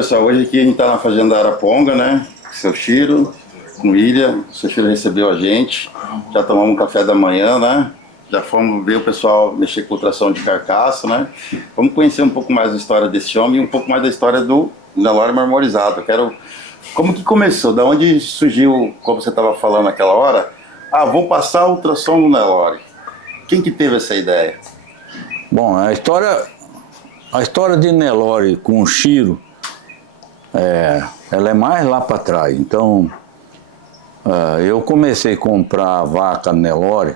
pessoal, hoje aqui a gente está na Fazenda Araponga, né? Seu Chiro, com o William. O seu Chiro recebeu a gente, já tomamos um café da manhã, né? Já fomos ver o pessoal mexer com tração de carcaça, né? Vamos conhecer um pouco mais da história desse homem e um pouco mais da história do Nelore marmorizado. Como que começou? Da onde surgiu, como você estava falando naquela hora? Ah, vou passar o ultrassom no Nelore. Quem que teve essa ideia? Bom, a história de Nelore com o Chiro, ela é mais lá para trás. Então, eu comecei a comprar vaca Nelore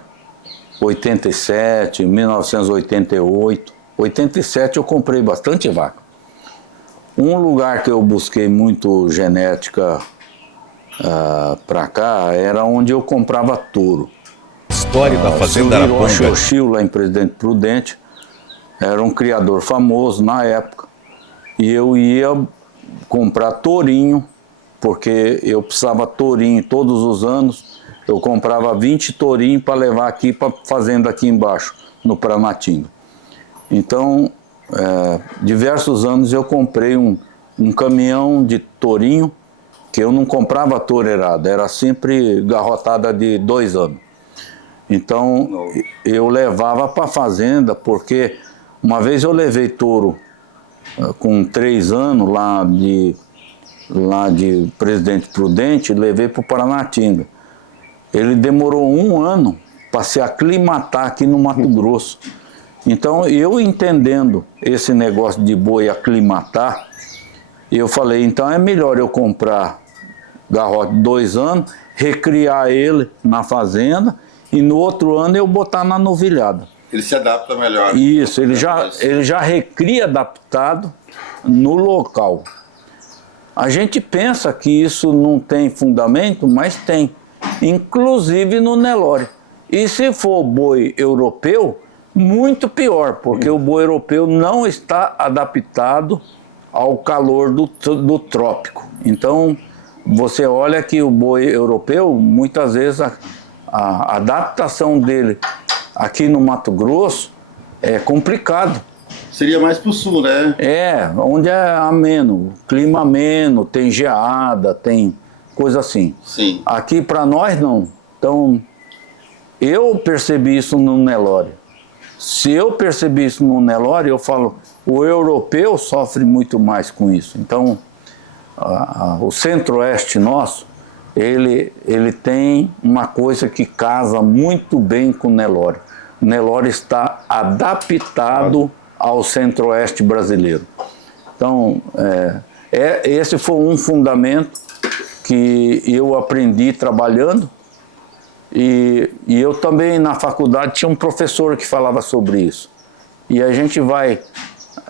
87, 1988. 87 eu comprei bastante vaca. Um lugar que eu busquei muito genética para cá era onde eu comprava touro. História da Fazenda Araponga. O Yoshio, lá em Presidente Prudente, era um criador famoso na época. E eu ia comprar tourinho, porque eu precisava tourinho todos os anos. Eu comprava 20 tourinhos para levar aqui para a fazenda aqui embaixo, no Paranatinga. Então, diversos anos eu comprei um caminhão de tourinho, que eu não comprava toureirada, era sempre garrotada de 2 anos. Então, eu levava para a fazenda, porque uma vez eu levei touro com 3 anos lá de Presidente Prudente, levei para o Paranatinga. Ele demorou 1 ano para se aclimatar aqui no Mato Grosso. Então, eu entendendo esse negócio de boi aclimatar, eu falei, então é melhor eu comprar garrote de 2 anos, recriar ele na fazenda e no outro ano eu botar na novilhada. Ele se adapta melhor. Isso, ele já recria adaptado no local. A gente pensa que isso não tem fundamento, mas tem. Inclusive no Nelore. E se for boi europeu, muito pior, porque o boi europeu não está adaptado ao calor do trópico. Então, você olha que o boi europeu, muitas vezes a adaptação dele aqui no Mato Grosso é complicado. Seria mais para o sul, né? Onde é ameno, clima ameno, tem geada, tem coisa assim. Sim. Aqui para nós não. Então, eu percebi isso no Nelore. Se eu percebi isso no Nelore, eu falo, o europeu sofre muito mais com isso. Então, o centro-oeste nosso, ele tem uma coisa que casa muito bem com o Nelore. O Nelore está adaptado ao centro-oeste brasileiro. Então, esse foi um fundamento que eu aprendi trabalhando, e eu também na faculdade tinha um professor que falava sobre isso. E a gente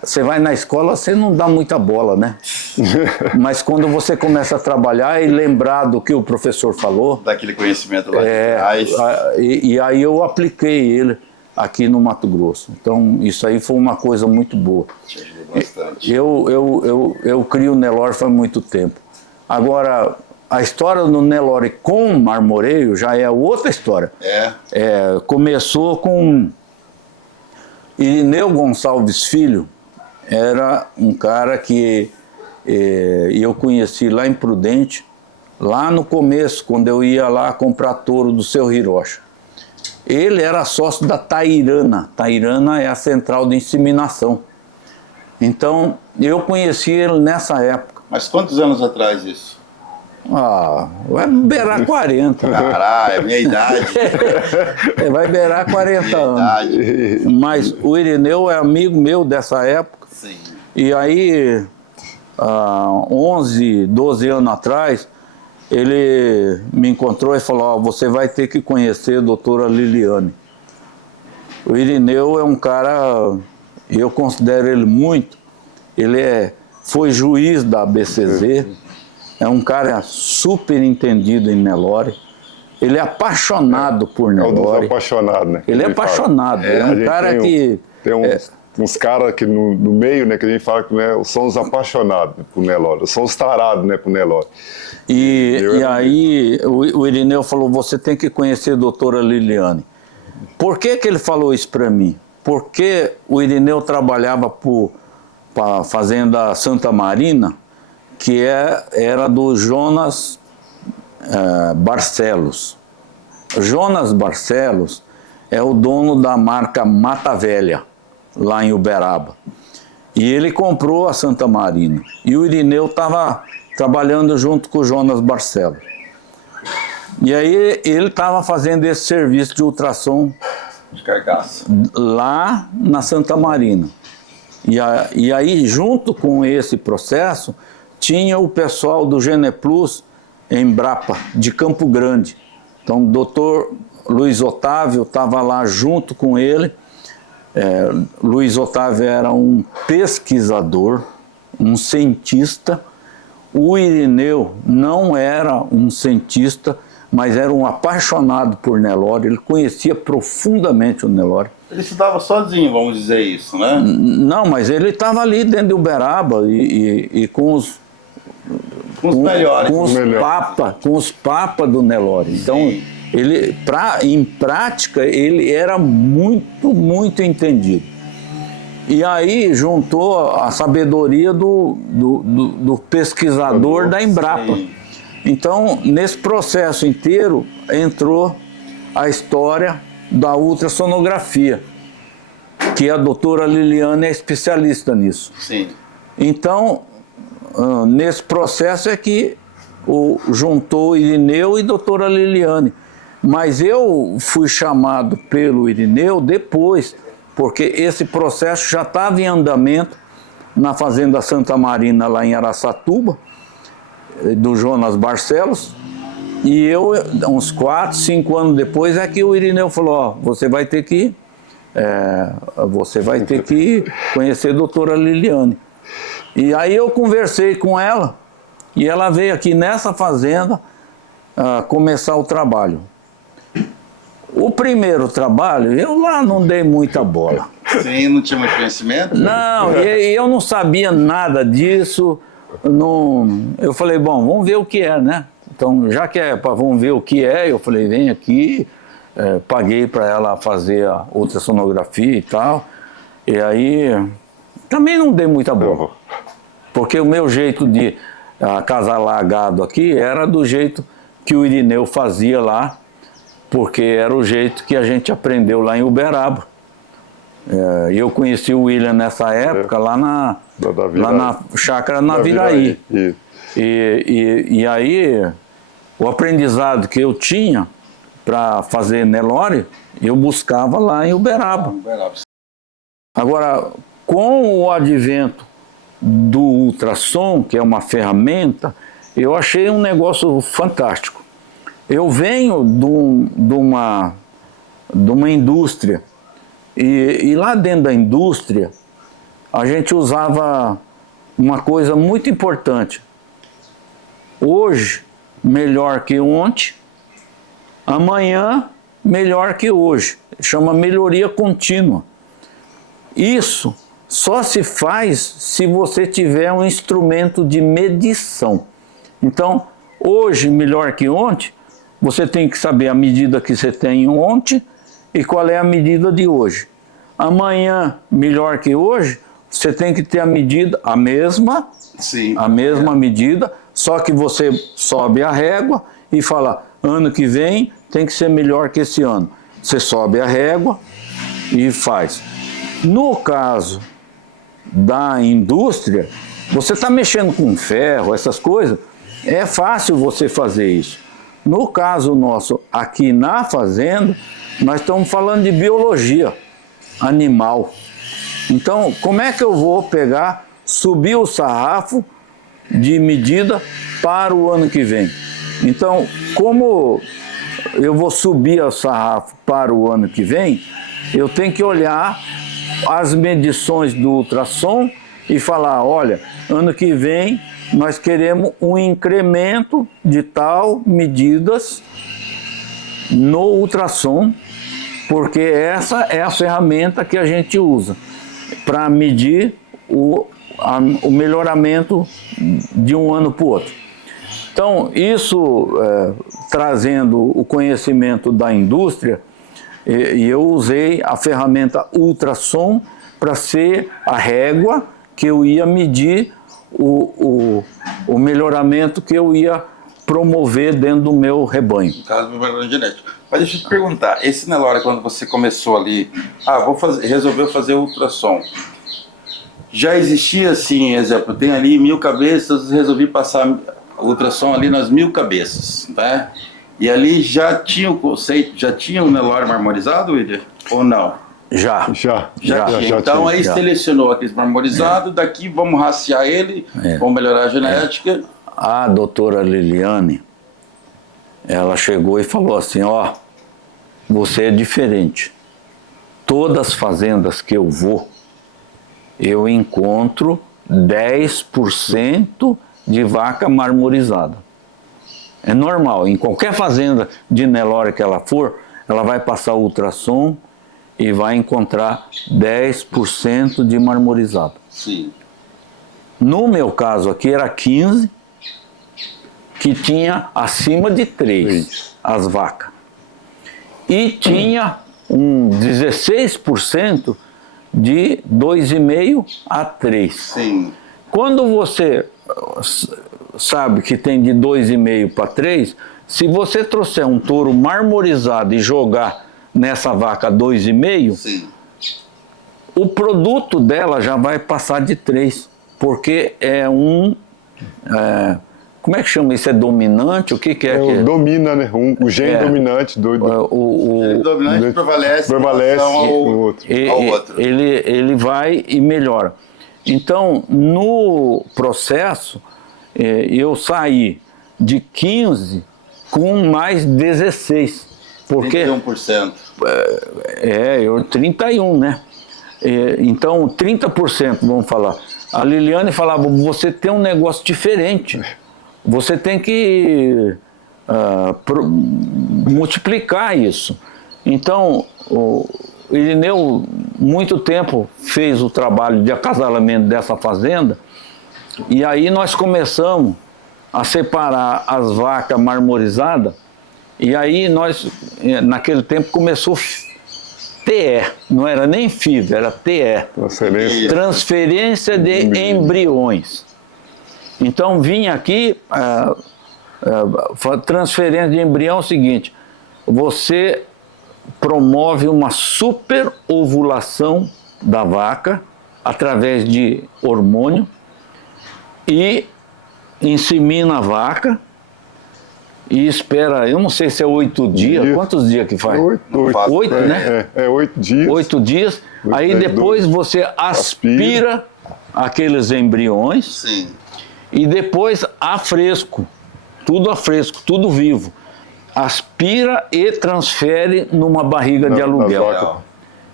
você vai na escola, você não dá muita bola, né? Mas quando você começa a trabalhar e lembrar do que o professor falou... Daquele conhecimento lá. E aí eu apliquei ele aqui no Mato Grosso. Então, isso aí foi uma coisa muito boa. Te ajudou bastante. Eu crio o Nelore faz muito tempo. Agora, a história do Nelore com marmoreio já é outra história. Começou com Irineu Gonçalves Filho, era um cara que eu conheci lá em Prudente, lá no começo, quando eu ia lá comprar touro do seu Hiroshi. Ele era sócio da Tairana. Tairana é a central de inseminação. Então, eu conheci ele nessa época. Mas quantos anos atrás isso? Vai beirar 40. Caralho, é minha idade. Vai beirar 40 anos. Mas o Irineu é amigo meu dessa época. Sim. E aí, 11, 12 anos atrás, ele me encontrou e falou, você vai ter que conhecer a doutora Liliane. O Irineu é um cara, eu considero ele muito, ele foi juiz da ABCZ, é um cara super entendido em Nelore, ele é apaixonado por Nelore. É um dos apaixonados, né? Ele é apaixonado, é um cara que... Tem uns caras aqui no meio, né, que a gente fala que, né, são os apaixonados por Nelore, são os tarados, né, por Nelore. E aí o Irineu falou, você tem que conhecer a doutora Liliane. Por que ele falou isso para mim? Porque o Irineu trabalhava para a Fazenda Santa Marina era do Jonas Barcelos. Jonas Barcelos é o dono da marca Mata Velha, lá em Uberaba. E ele comprou a Santa Marina. E o Irineu estava trabalhando junto com o Jonas Barcelos. E aí ele estava fazendo esse serviço de ultrassom De carcaça. lá na Santa Marina. E aí, junto com esse processo, tinha o pessoal do Geneplus Embrapa, de Campo Grande. Então, o doutor Luiz Otávio estava lá junto com ele. Luiz Otávio era um pesquisador, um cientista. O Irineu não era um cientista, mas era um apaixonado por Nelore. Ele conhecia profundamente o Nelore. Ele estudava sozinho, vamos dizer isso, né? Não, mas ele estava ali dentro de Uberaba e com os melhores. Com os papas do Nelore. Então, Sim. ele, em prática, ele era muito, muito entendido. E aí juntou a sabedoria do pesquisador da Embrapa. Sim. Então, nesse processo inteiro, entrou a história da ultrassonografia, que a doutora Liliane é especialista nisso. Sim. Então, nesse processo é que juntou Irineu e doutora Liliane. Mas eu fui chamado pelo Irineu depois, porque esse processo já estava em andamento na Fazenda Santa Marina, lá em Araçatuba, do Jonas Barcelos. E eu, uns 4, 5 anos depois, é que o Irineu falou, ó, você vai ter que conhecer a doutora Liliane. E aí eu conversei com ela, e ela veio aqui nessa fazenda começar o trabalho. O primeiro trabalho, eu lá não dei muita bola. Sim, não tinha muito conhecimento? Não, e eu não sabia nada disso. Eu falei, bom, vamos ver o que é, né? Então, já que vamos ver o que é, eu falei, vem aqui, paguei para ela fazer a ultrassonografia e tal. E aí, também não dei muita bola. Porque o meu jeito de acasalar gado aqui era do jeito que o Irineu fazia lá, porque era o jeito que a gente aprendeu lá em Uberaba. Eu conheci o William nessa época, lá na chácara Naviraí. E aí, o aprendizado que eu tinha para fazer Nelore, eu buscava lá em Uberaba. Agora, com o advento do ultrassom, que é uma ferramenta, eu achei um negócio fantástico. Eu venho de uma indústria, e lá dentro da indústria, a gente usava uma coisa muito importante. Hoje, melhor que ontem, amanhã, melhor que hoje. Chama melhoria contínua. Isso só se faz se você tiver um instrumento de medição. Então, hoje, melhor que ontem, você tem que saber a medida que você tem ontem e qual é a medida de hoje. Amanhã, melhor que hoje, você tem que ter a medida, a mesma medida, só que você sobe a régua e fala, ano que vem tem que ser melhor que esse ano. Você sobe a régua e faz. No caso da indústria, você está mexendo com ferro, essas coisas, é fácil você fazer isso. No caso nosso, aqui na fazenda, nós estamos falando de biologia animal. Então, como é que eu vou pegar, subir o sarrafo de medida para o ano que vem? Então, como eu vou subir o sarrafo para o ano que vem, eu tenho que olhar as medições do ultrassom e falar, olha, ano que vem nós queremos um incremento de tal medidas no ultrassom, porque essa é a ferramenta que a gente usa para medir o melhoramento de um ano para o outro. Então, isso trazendo o conhecimento da indústria, e eu usei a ferramenta ultrassom para ser a régua que eu ia medir o melhoramento que eu ia promover dentro do meu rebanho. No caso do melhoramento genético. Mas deixa eu te perguntar, esse Nelore, quando você começou ali, resolveu fazer ultrassom, já existia assim, exemplo, tem ali 1000 cabeças, resolvi passar ultrassom ali nas 1000 cabeças, né? E ali já tinha o conceito, já tinha o Nelore marmorizado, William? Ou não? Já Já tinha. Então aí já. selecionou aqueles marmorizados, daqui vamos raciar ele, vamos melhorar a genética. A doutora Liliane, ela chegou e falou assim, ó, você é diferente. Todas as fazendas que eu vou, eu encontro 10% de vaca marmorizada. É normal, em qualquer fazenda de Nelore que ela for, ela vai passar ultrassom e vai encontrar 10% de marmorizado. Sim. No meu caso aqui era 15%, que tinha acima de 3 as vacas. E tinha um 16% de 2,5 a 3. Sim. Quando você sabe que tem de 2,5 para 3, se você trouxer um touro marmorizado e jogar nessa vaca 2,5, Sim. o produto dela já vai passar de 3, porque é um... como é que chama isso? É dominante? O que é? Domina, né? O gene dominante do O gene dominante prevalece em relação ao outro. Ele vai e melhora. Então, no processo, eu saí de 15 com mais 16. Porque 31%. 31, né? Então, 30%, vamos falar. A Liliane falava, você tem um negócio diferente. Você tem que multiplicar isso. Então, o Irineu, muito tempo, fez o trabalho de acasalamento dessa fazenda, e aí nós começamos a separar as vacas marmorizadas, e aí nós, naquele tempo, começou TE, não era nem FIV, era TE, transferência de embriões. Então vinha aqui, transferência de embrião é o seguinte, você promove uma super ovulação da vaca através de hormônio e insemina a vaca e espera, eu não sei se é 8 dias, quantos dias que faz? 8, né? 8 dias. 8 dias, aí depois você aspira aqueles embriões. Sim. E depois a fresco, tudo vivo. Aspira e transfere numa barriga de aluguel.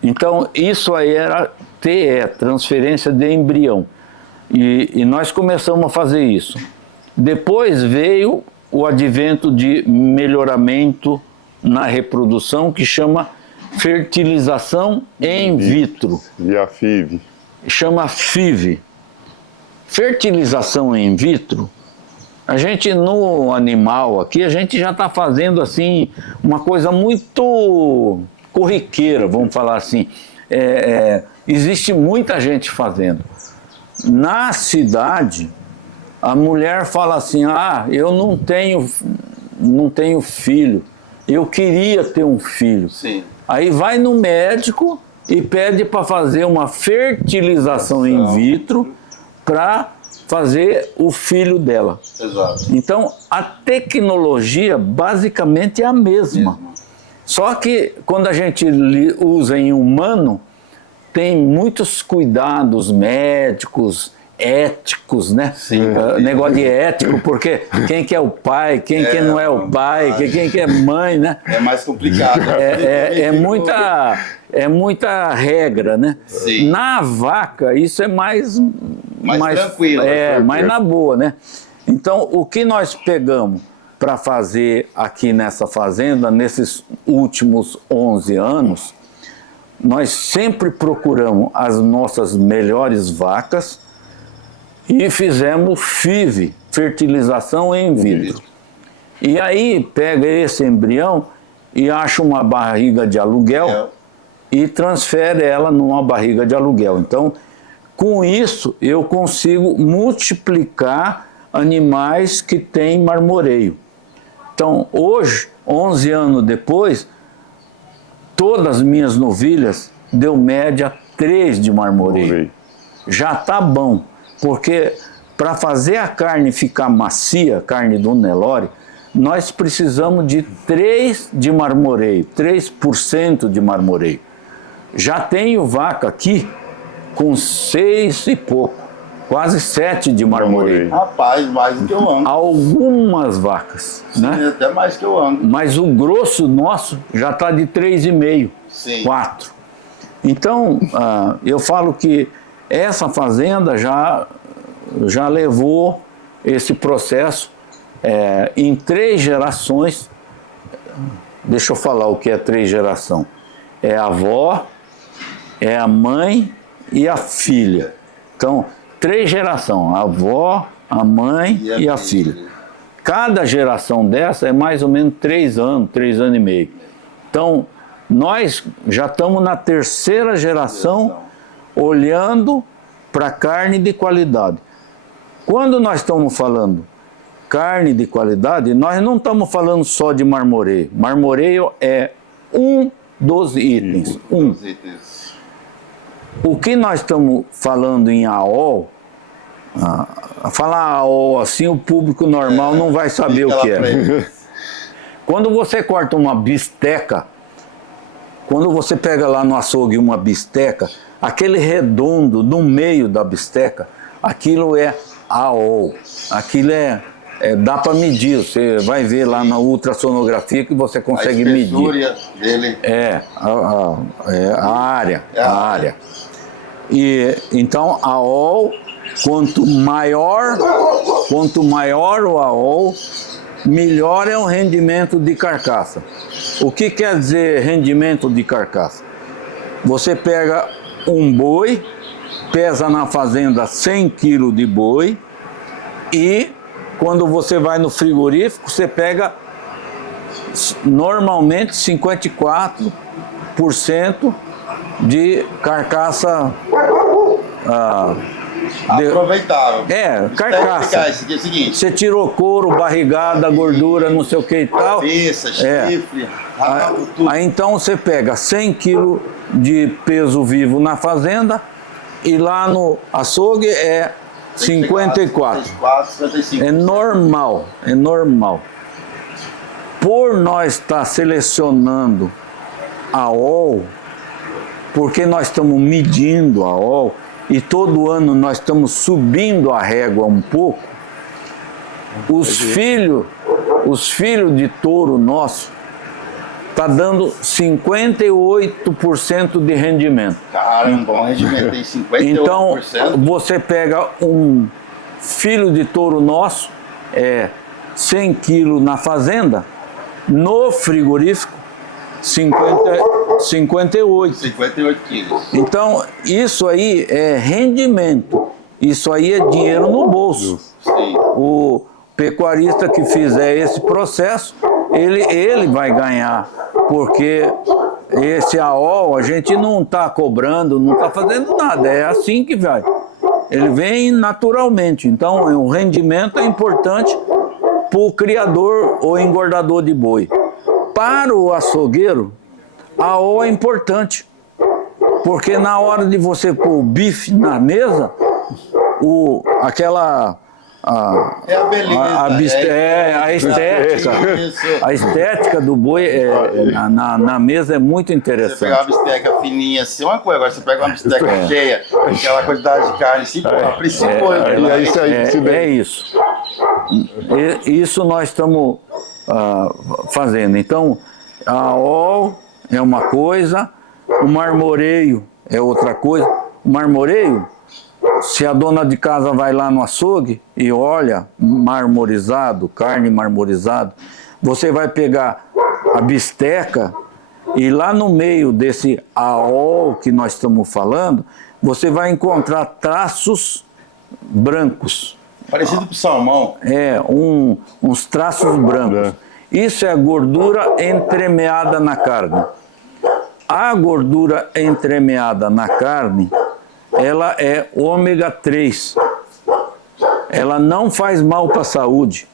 Então isso aí era TE, transferência de embrião. E nós começamos a fazer isso. Depois veio o advento de melhoramento na reprodução, que chama fertilização in vitro. Via FIV. Chama FIV. Fertilização in vitro, a gente no animal aqui, a gente já está fazendo assim uma coisa muito corriqueira, vamos falar assim. Existe muita gente fazendo. Na cidade, a mulher fala assim, eu não tenho filho, eu queria ter um filho. Sim. Aí vai no médico e pede para fazer uma fertilização in vitro, para fazer o filho dela. Exato. Então, a tecnologia basicamente é a mesma. Só que quando a gente usa em humano, tem muitos cuidados médicos, éticos, né? Sim. Negócio de ético, porque quem que é o pai, quem que não é o pai, quem que é mãe, né? É mais complicado. É muita regra, né? Sim. Na vaca, isso é mais tranquilo. Mais na boa, né? Então, o que nós pegamos para fazer aqui nessa fazenda, nesses últimos 11 anos, nós sempre procuramos as nossas melhores vacas e fizemos FIV, fertilização in vitro. E aí pega esse embrião e acha uma barriga de aluguel e transfere ela numa barriga de aluguel. Então, com isso, eu consigo multiplicar animais que têm marmoreio. Então, hoje, 11 anos depois, todas as minhas novilhas deu média 3 de marmoreio. Já tá bom, porque para fazer a carne ficar macia, a carne do Nelore, nós precisamos de 3 de marmoreio, 3% de marmoreio. Já tenho vaca aqui com 6 e pouco, quase 7 de marmoreio. Rapaz, mais do que eu ando. Algumas vacas, Sim, né? até mais que eu ando. Mas o grosso nosso já está de 3,5, Sim. 4. Então, eu falo que essa fazenda já levou esse processo em 3 gerações. Deixa eu falar o que é 3 gerações. É a avó, é a mãe e a filha. Então, 3 gerações, a avó, a mãe e a filha. Cada geração dessa é mais ou menos 3 anos, 3 anos e meio. Então, nós já estamos na 3ª geração olhando para carne de qualidade. Quando nós estamos falando carne de qualidade, nós não estamos falando só de marmoreio. Marmoreio é um dos itens. O que nós estamos falando em AOL, falar AOL assim, o público normal não vai saber o que é. Quando você corta uma bisteca, quando você pega lá no açougue uma bisteca, aquele redondo no meio da bisteca, aquilo é AOL. Aquilo dá para medir, você vai ver lá na ultrassonografia que você consegue medir. Dele. A área. E então a AOL, quanto maior o AOL, melhor é o rendimento de carcaça. O que quer dizer rendimento de carcaça? Você pega um boi, pesa na fazenda 100 kg de boi e quando você vai no frigorífico, você pega normalmente 54% de carcaça aproveitável. Carcaça. Isso aqui é o seguinte. Você tirou couro, barrigada, gordura, não sei o que e tal. Cabeça, chifre, rabo, tudo. Aí então você pega 100 kg de peso vivo na fazenda e lá no açougue é 54. 55. É normal. Por nós estar selecionando a AOL, porque nós estamos medindo a AOL e todo ano nós estamos subindo a régua um pouco, os filhos de touro nosso tá dando 58% de rendimento. Caramba, bom rendimento, tem 58%. Então, você pega um filho de touro nosso, 100 kg na fazenda, no frigorífico, 58. 58 quilos. Então, isso aí é rendimento. Isso aí é dinheiro no bolso. Sim. O pecuarista que fizer esse processo, ele vai ganhar, porque esse AOL a gente não está cobrando, não está fazendo nada, é assim que vai. Ele vem naturalmente, então o rendimento é importante para o criador ou engordador de boi. Para o açougueiro, a AOL é importante, porque na hora de você pôr o bife na mesa, a beleza, a estética. A estética do boi na mesa é muito interessante. Você pegar uma bisteca fininha assim, uma coisa, agora você pega uma bisteca cheia, aquela quantidade de carne assim, é isso. Isso nós estamos fazendo. Então, a AOL é uma coisa, o marmoreio é outra coisa. O marmoreio, se a dona de casa vai lá no açougue e olha marmorizado, carne marmorizada, você vai pegar a bisteca e lá no meio desse AOL que nós estamos falando, você vai encontrar traços brancos. Parecido com salmão. Uns traços brancos. Isso é a gordura entremeada na carne. A gordura entremeada na carne, ela é ômega 3. ela não faz mal para a saúde.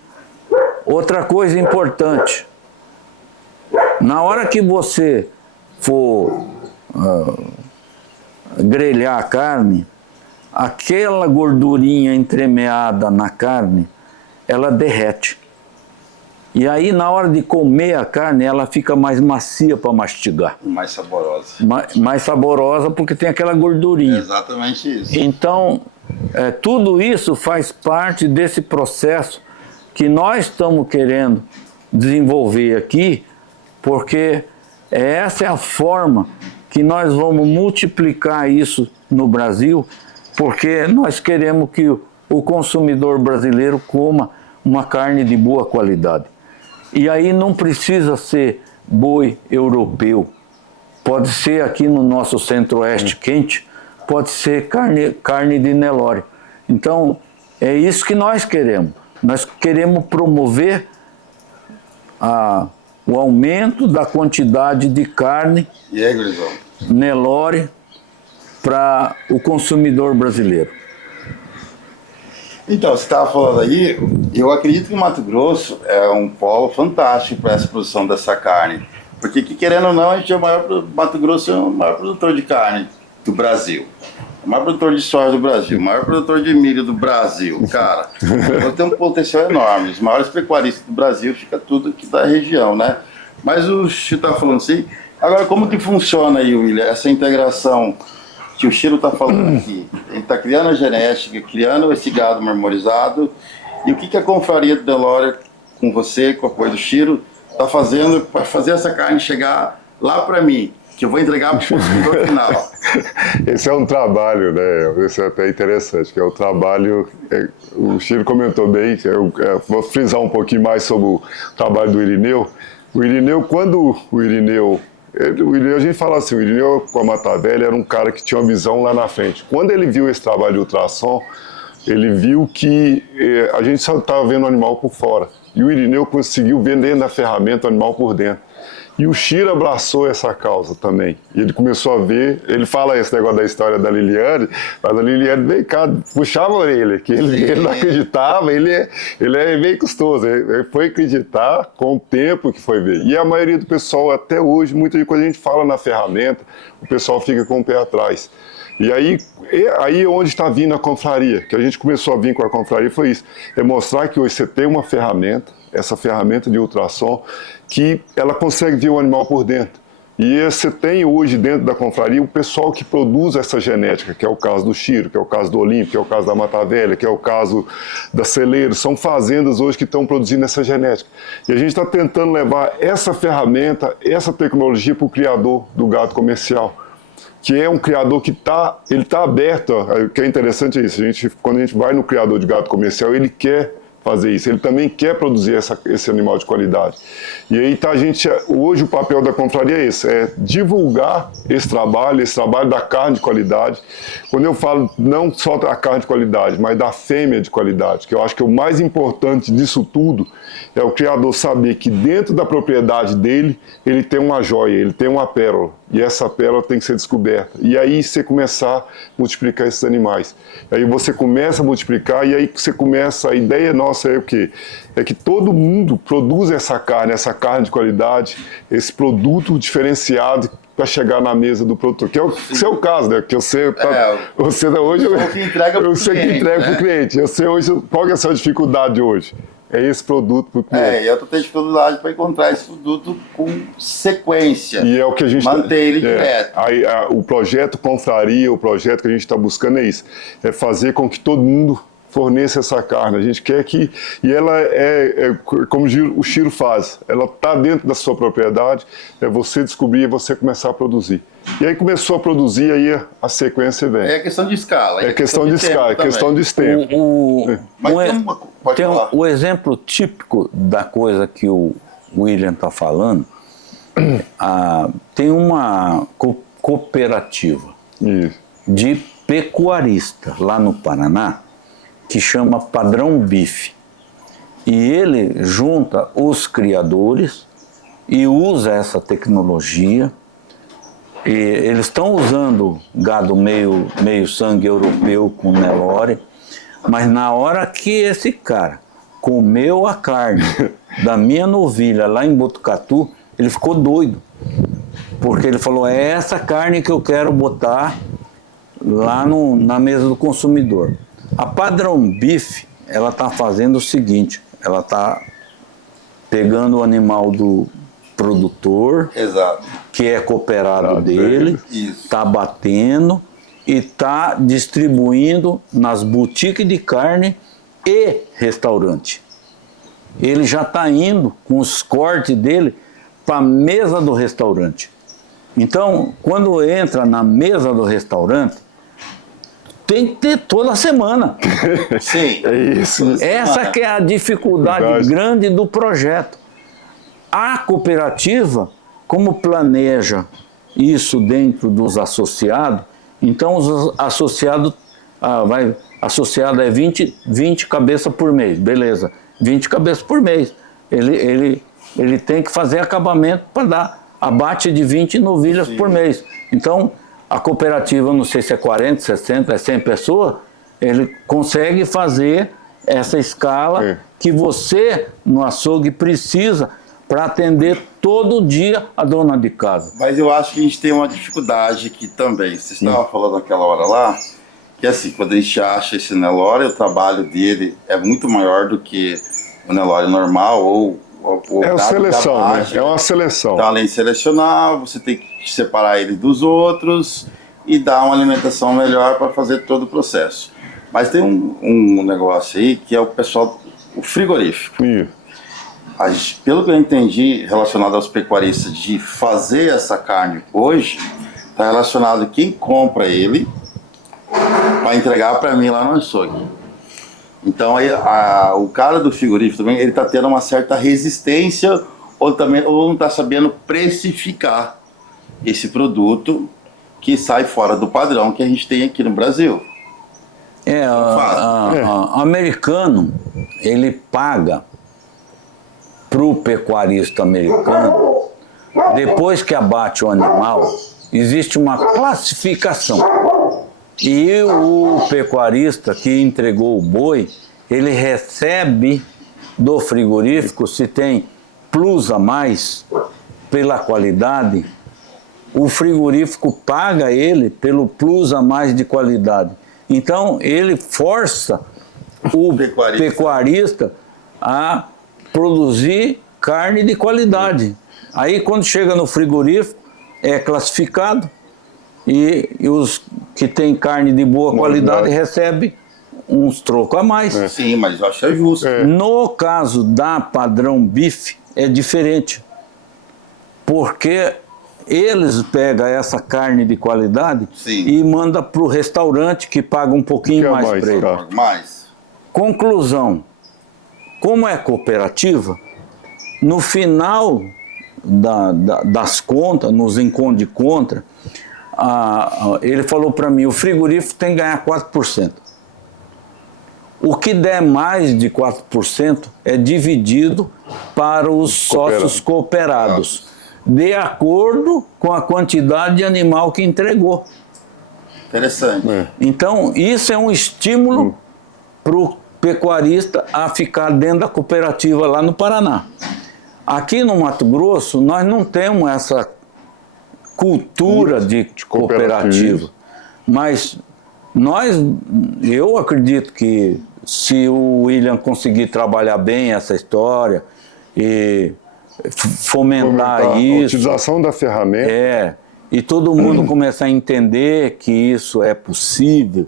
Outra coisa importante, na hora que você for grelhar a carne, aquela gordurinha entremeada na carne, ela derrete. E aí, na hora de comer a carne, ela fica mais macia para mastigar. Mais saborosa. Mais saborosa porque tem aquela gordurinha. É exatamente isso. Então, tudo isso faz parte desse processo que nós estamos querendo desenvolver aqui, porque essa é a forma que nós vamos multiplicar isso no Brasil, porque nós queremos que o consumidor brasileiro coma uma carne de boa qualidade. E aí não precisa ser boi europeu, pode ser aqui no nosso centro-oeste quente, pode ser carne de Nelore. Então, é isso que nós queremos. Nós queremos promover o aumento da quantidade de carne E aí, gurizão? Nelore para o consumidor brasileiro. Então, você estava falando aí, eu acredito que o Mato Grosso é um polo fantástico para essa produção dessa carne. Porque, querendo ou não, a gente é o maior, Mato Grosso é o maior produtor de carne do Brasil. O maior produtor de soja do Brasil, o maior produtor de milho do Brasil, cara. Então tem um potencial enorme. Os maiores pecuaristas do Brasil fica tudo aqui da região, né? Mas o Chiro está falando assim. Agora, como que funciona aí, William, essa integração que o Chiro está falando aqui? Ele está criando a genética, criando esse gado marmorizado. E o que a confraria do Nelore, com você, com o apoio do Chiro, está fazendo para fazer essa carne chegar lá para mim, que eu vou entregar para o consumidor final? Esse é um trabalho, né? Isso é até interessante, que é o trabalho. O Chiro comentou bem, vou frisar um pouquinho mais sobre o trabalho do Irineu. O Irineu, quando o Irineu, a gente fala assim, o Irineu com a Mata Velha era um cara que tinha uma visão lá na frente. Quando ele viu esse trabalho de ultrassom, ele viu que a gente só estava vendo o animal por fora. E o Irineu conseguiu ver dentro da ferramenta o animal por dentro. E o Chiro abraçou essa causa também. E ele começou a ver, ele fala esse negócio da história da Liliane, mas a Liliane veio cá, puxava a orelha, que ele não acreditava, ele é meio custoso, ele foi acreditar com o tempo que foi ver. E a maioria do pessoal, até hoje, muita coisa a gente fala na ferramenta, o pessoal fica com o pé atrás. E aí onde está vindo a confraria, que a gente começou a vir com a confraria foi isso, é mostrar que hoje você tem uma ferramenta, essa ferramenta de ultrassom, que ela consegue ver o animal por dentro. E você tem hoje dentro da confraria o pessoal que produz essa genética, que é o caso do Chiro, que é o caso do Olímpio, que é o caso da Mata Velha, que é o caso da Celeiro. São fazendas hoje que estão produzindo essa genética. E a gente está tentando levar essa ferramenta, essa tecnologia para o criador do gado comercial, que é um criador que está aberto. O que é interessante é isso, quando a gente vai no criador de gado comercial, ele quer fazer isso, ele também quer produzir esse animal de qualidade. E aí hoje o papel da confraria é esse, é divulgar esse trabalho da carne de qualidade. Quando eu falo não só da carne de qualidade, mas da fêmea de qualidade, que eu acho que o mais importante disso tudo é o criador saber que dentro da propriedade dele, ele tem uma joia, ele tem uma pérola. E essa pérola tem que ser descoberta. E aí você começar a multiplicar esses animais. Aí você começa a multiplicar e aí você começa, a ideia nossa é o quê? É que todo mundo produza essa carne de qualidade, esse produto diferenciado para chegar na mesa do produtor, que é o seu caso, né? Que você hoje eu que entrega para o cliente, para o cliente. Eu sei hoje qual é a sua dificuldade hoje. É esse produto para o cliente. E eu estou tendo dificuldade para encontrar esse produto com sequência. E é o que a gente manter ele direto. O projeto Confraria, o projeto que a gente está buscando é isso. É fazer com que todo mundo forneça essa carne. A gente quer que... E ela como o Chiro faz. Ela está dentro da sua propriedade. É você descobrir e você começar a produzir. E aí começou a produzir, aí a sequência vem. É questão de escala. É questão de escala, é questão de tempo. O exemplo típico da coisa que o William está falando, tem uma cooperativa de pecuarista lá no Paraná, que chama Padrão Bife. E ele junta os criadores e usa essa tecnologia. E eles estão usando gado meio sangue europeu com Nelore. Mas na hora que esse cara comeu a carne da minha novilha lá em Botucatu, ele ficou doido. Porque ele falou, é essa carne que eu quero botar lá na mesa do consumidor. A Padrão Beef, ela está fazendo o seguinte, ela está pegando o animal do produtor, Exato. que é cooperado dele, está batendo e está distribuindo nas boutiques de carne e restaurante. Ele já está indo com os cortes dele para a mesa do restaurante. Então, quando entra na mesa do restaurante, tem que ter toda semana. Sim. É isso. Essa que é a dificuldade grande do projeto. A cooperativa, como planeja isso dentro dos associados, então os associados, associado é 20 cabeças por mês, beleza, 20 cabeças por mês. Ele tem que fazer acabamento para dar abate de 20 novilhas por mês. Então, a cooperativa, não sei se é 40, 60, é 100 pessoas, ele consegue fazer essa escala que você, no açougue, precisa para atender todo dia a dona de casa. Mas eu acho que a gente tem uma dificuldade aqui também. Você estava falando naquela hora lá, que assim, quando a gente acha esse Nelore, o trabalho dele é muito maior do que o Nelore normal ou é uma seleção, né? É uma seleção. Então, além de selecionar, você tem que separar ele dos outros e dar uma alimentação melhor para fazer todo o processo. Mas tem um negócio aí que é o pessoal, o frigorífico. Pelo que eu entendi, relacionado aos pecuaristas, de fazer essa carne hoje, está relacionado a quem compra ele para entregar para mim lá no açougue. Então aí, o cara do frigorífico também, ele está tendo uma certa resistência ou não está sabendo precificar esse produto que sai fora do padrão que a gente tem aqui no Brasil. O americano, ele paga para o pecuarista americano, depois que abate o animal, existe uma classificação. E o pecuarista que entregou o boi, ele recebe do frigorífico, se tem plus a mais pela qualidade, o frigorífico paga ele pelo plus a mais de qualidade. Então ele força o pecuarista a produzir carne de qualidade. Aí quando chega no frigorífico, é classificado e os que tem carne de boa qualidade recebem uns trocos a mais. Sim, mas eu acho justo. No caso da Padrão Beef, é diferente. Porque eles pegam essa carne de qualidade e mandam para o restaurante que paga um pouquinho mais para ele. Conclusão. Como é cooperativa, no final das contas, nos encontros de conta, ele falou para mim, o frigorífico tem que ganhar 4%. O que der mais de 4% é dividido para os sócios cooperados, de acordo com a quantidade de animal que entregou. Interessante. Então, isso é um estímulo para o pecuarista a ficar dentro da cooperativa lá no Paraná. Aqui no Mato Grosso, nós não temos essa cultura de cooperativa, mas eu acredito que se o William conseguir trabalhar bem essa história e fomentar isso, a utilização da ferramenta, e todo mundo começar a entender que isso é possível,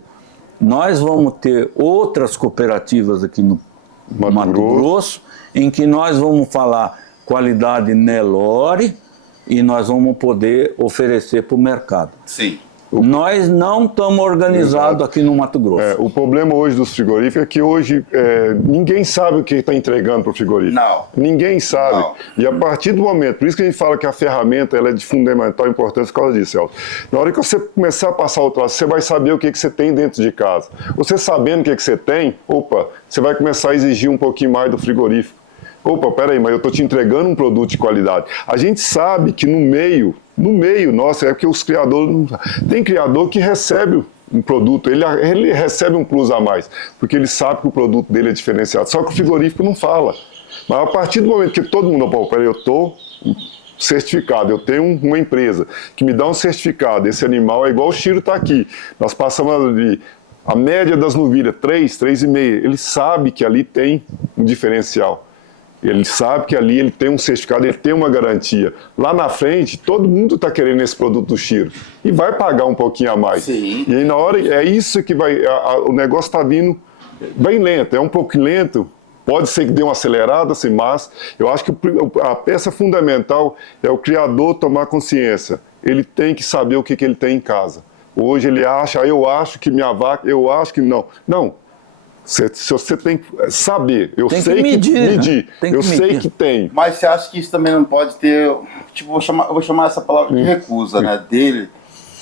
nós vamos ter outras cooperativas aqui no Mato Grosso, em que nós vamos falar qualidade Nelore e nós vamos poder oferecer para o mercado. Sim. Nós não estamos organizados aqui no Mato Grosso. O problema hoje dos frigoríficos é que hoje ninguém sabe o que está entregando para o frigorífico. Não. Ninguém sabe. Não. E a partir do momento, por isso que a gente fala que a ferramenta ela é de fundamental importância por causa disso, Celso. Na hora que você começar a passar o troço, você vai saber o que você tem dentro de casa. Você sabendo o que você tem, você vai começar a exigir um pouquinho mais do frigorífico. Peraí, mas eu estou te entregando um produto de qualidade. A gente sabe que no meio, nossa, é porque os criadores... Tem criador que recebe um produto, ele recebe um plus a mais, porque ele sabe que o produto dele é diferenciado. Só que o frigorífico não fala. Mas a partir do momento que todo mundo, pô, peraí, eu estou certificado, eu tenho uma empresa que me dá um certificado, esse animal é igual o Chiro está aqui. Nós passamos ali, a média das novilhas, 3,5. Ele sabe que ali tem um diferencial. Ele sabe que ali ele tem um certificado, ele tem uma garantia. Lá na frente, todo mundo está querendo esse produto do Chiro. E vai pagar um pouquinho a mais. Sim. E aí na hora, é isso que vai... o negócio está vindo bem lento, é um pouco lento. Pode ser que dê uma acelerada, assim, mas eu acho que a peça fundamental é o criador tomar consciência. Ele tem que saber o que ele tem em casa. Hoje ele acha, eu acho que minha vaca, eu acho que não. Não. Você tem que saber. Eu tem sei que medir. Né? Eu sei que tem. Mas você acha que isso também não pode ter, tipo, eu vou chamar essa palavra de recusa, né, dele,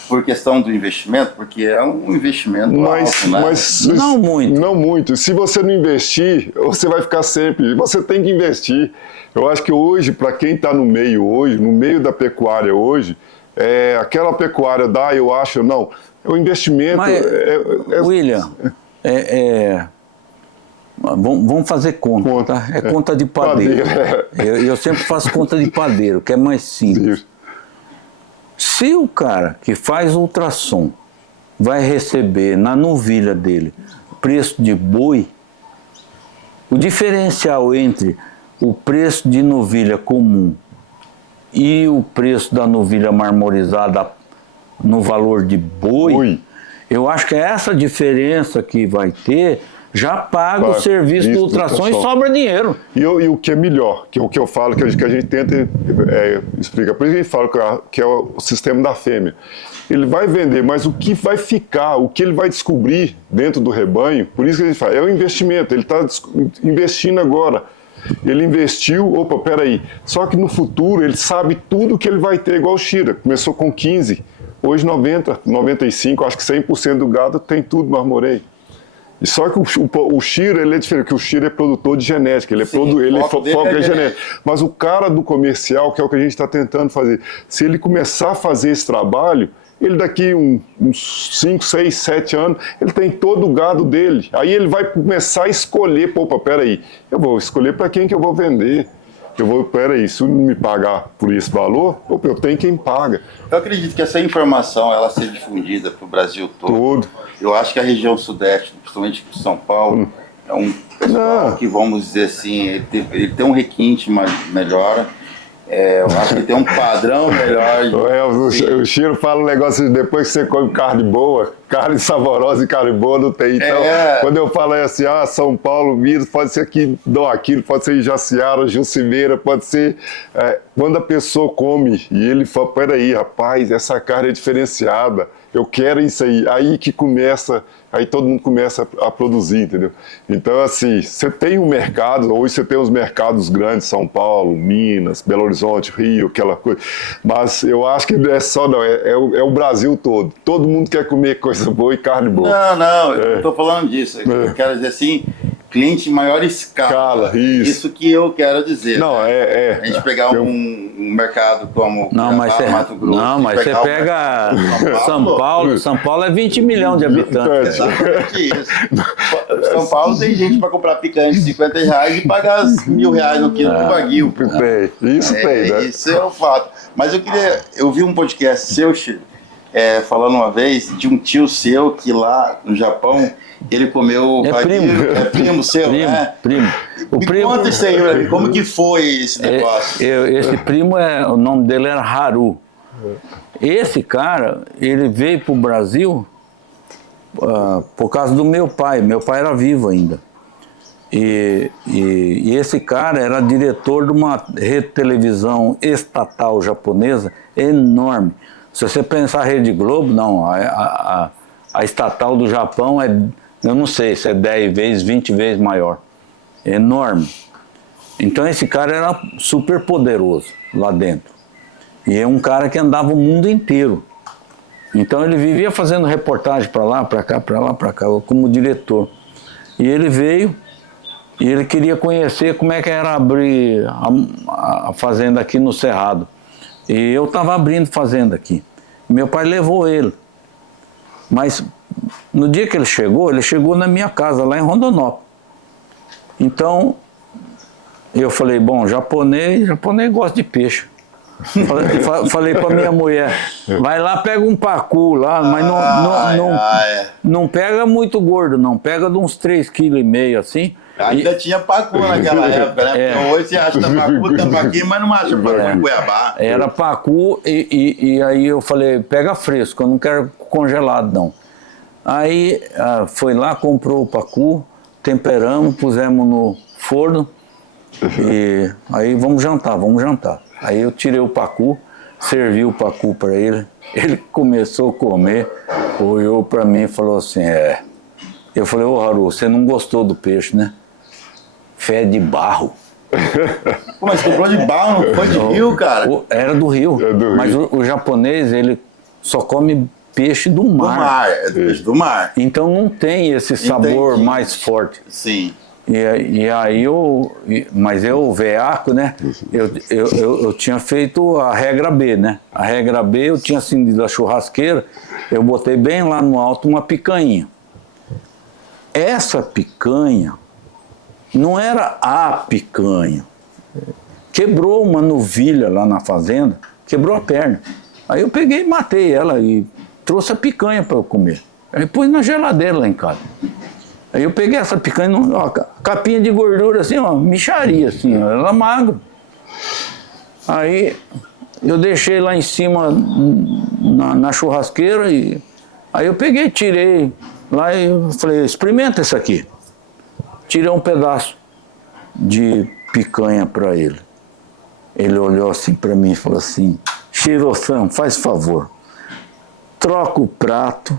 por questão do investimento, porque é um investimento alto, né? Mas não muito. Não muito. Se você não investir, você vai ficar sempre... Você tem que investir. Eu acho que hoje, para quem está no meio da pecuária hoje, aquela pecuária dá, eu acho, não. O investimento... Mas, William, vamos fazer conta, tá? É conta de padeiro. Eu sempre faço conta de padeiro, que é mais simples. Se o cara que faz ultrassom vai receber na novilha dele preço de boi, o diferencial entre o preço de novilha comum e o preço da novilha marmorizada no valor de boi, eu acho que é essa diferença que vai ter, já paga o serviço do ultrassom e sobra dinheiro. E o que é melhor, que é o que eu falo, que a gente tenta explicar. Por isso que a gente fala que é o sistema da fêmea. Ele vai vender, mas o que vai ficar, o que ele vai descobrir dentro do rebanho, por isso que a gente fala, é o investimento. Ele está investindo agora. Ele investiu, opa, peraí. Só que no futuro ele sabe tudo que ele vai ter, igual o Chira. Começou com 15, hoje 90, 95, acho que 100% do gado tem tudo marmoreio. E só que o Chiro, ele é diferente, porque o Chiro é produtor de genética, ele foca genética. Mas o cara do comercial, que é o que a gente está tentando fazer, se ele começar a fazer esse trabalho, ele daqui uns 5, 6, 7 anos, ele tem todo o gado dele. Aí ele vai começar a escolher, opa, peraí, eu vou escolher para quem que eu vou vender. Peraí, se não me pagar por esse valor, opa, eu tenho quem paga. Eu acredito que essa informação, ela ser difundida para o Brasil todo. Eu acho que a região sudeste, principalmente São Paulo, é um pessoal que, vamos dizer assim, ele tem um requinte melhor. Eu acho que tem um padrão melhor. O Chiro fala um negócio de depois que você come carne boa, carne saborosa e carne boa não tem. Então, quando eu falo assim, São Paulo, Minas, pode ser aqui, Dom Aquino, pode ser em Jaciara, Jucimeira, pode ser... quando a pessoa come e ele fala, peraí, rapaz, essa carne é diferenciada, eu quero isso aí que começa... Aí todo mundo começa a produzir, entendeu? Então, assim, você tem um mercado, hoje você tem os mercados grandes, São Paulo, Minas, Belo Horizonte, Rio, aquela coisa. Mas eu acho que não é só, não, é o Brasil todo. Todo mundo quer comer coisa boa e carne boa. Não, eu não estou falando disso. Eu quero dizer assim, cliente em maior escala. Isso que eu quero dizer. Não, A gente pegar um mercado como Mato Grosso. Não, mas você pega São Paulo é 20 milhões de habitantes. Exatamente isso. São Paulo tem gente para comprar picanha de R$50 e pagar R$1.000 no quilo do baguio. Isso tem, né? Isso é um fato. Mas eu vi um podcast seu, Chico, falando uma vez de um tio seu que lá no Japão ele comeu primo seu, né? Primo. Conta isso aí, pra mim. Como que foi esse negócio? Esse primo, o nome dele era Haru. Esse cara, ele veio para o Brasil por causa do meu pai. Meu pai era vivo ainda. E esse cara era diretor de uma rede de televisão estatal japonesa enorme. Se você pensar Rede Globo, não, a estatal do Japão eu não sei se é 10 vezes, 20 vezes maior. É enorme. Então esse cara era super poderoso lá dentro. E é um cara que andava o mundo inteiro. Então ele vivia fazendo reportagem para lá, para cá, para lá, para cá, como diretor. E ele veio e ele queria conhecer como é que era abrir a fazenda aqui no Cerrado. E eu estava abrindo fazenda aqui. Meu pai levou ele. Mas no dia que ele chegou na minha casa, lá em Rondonópolis. Então, eu falei, bom, japonês gosta de peixe. Falei pra minha mulher, vai lá, pega um pacu lá, mas não pega muito gordo, não. Pega de uns 3,5 kg assim. Ainda tinha pacu naquela época, né? Porque hoje você acha pacu, tambaqui, mas não acha pacu em Cuiabá. Era pacu e aí eu falei, pega fresco, eu não quero congelado não. Aí foi lá, comprou o pacu, temperamos, pusemos no forno e aí vamos jantar. Aí eu tirei o pacu, servi o pacu para ele, ele começou a comer, olhou para mim e falou assim, Eu falei, ô Haru, você não gostou do peixe, né? Fé de barro. Pô, mas comprou de barro, não foi de rio, cara? Era do rio, mas o japonês, ele só come peixe do mar. É do peixe do mar. Então não tem esse sabor mais forte. Sim. E aí mas eu, veaco, né, eu tinha feito a regra B, né? A regra B, eu tinha acendido a churrasqueira, eu botei bem lá no alto uma picanha. Essa picanha não era a picanha. Quebrou uma novilha lá na fazenda, quebrou a perna. Aí eu peguei e matei ela e trouxe a picanha para eu comer. Aí pus na geladeira lá em casa. Aí eu peguei essa picanha, ó, capinha de gordura assim, ó, micharia assim, ó, ela magra. Aí eu deixei lá em cima na churrasqueira e aí eu peguei, tirei lá e eu falei, experimenta isso aqui. Tirei um pedaço de picanha para ele. Ele olhou assim para mim e falou assim, Shiro-san, faz favor, troca o prato,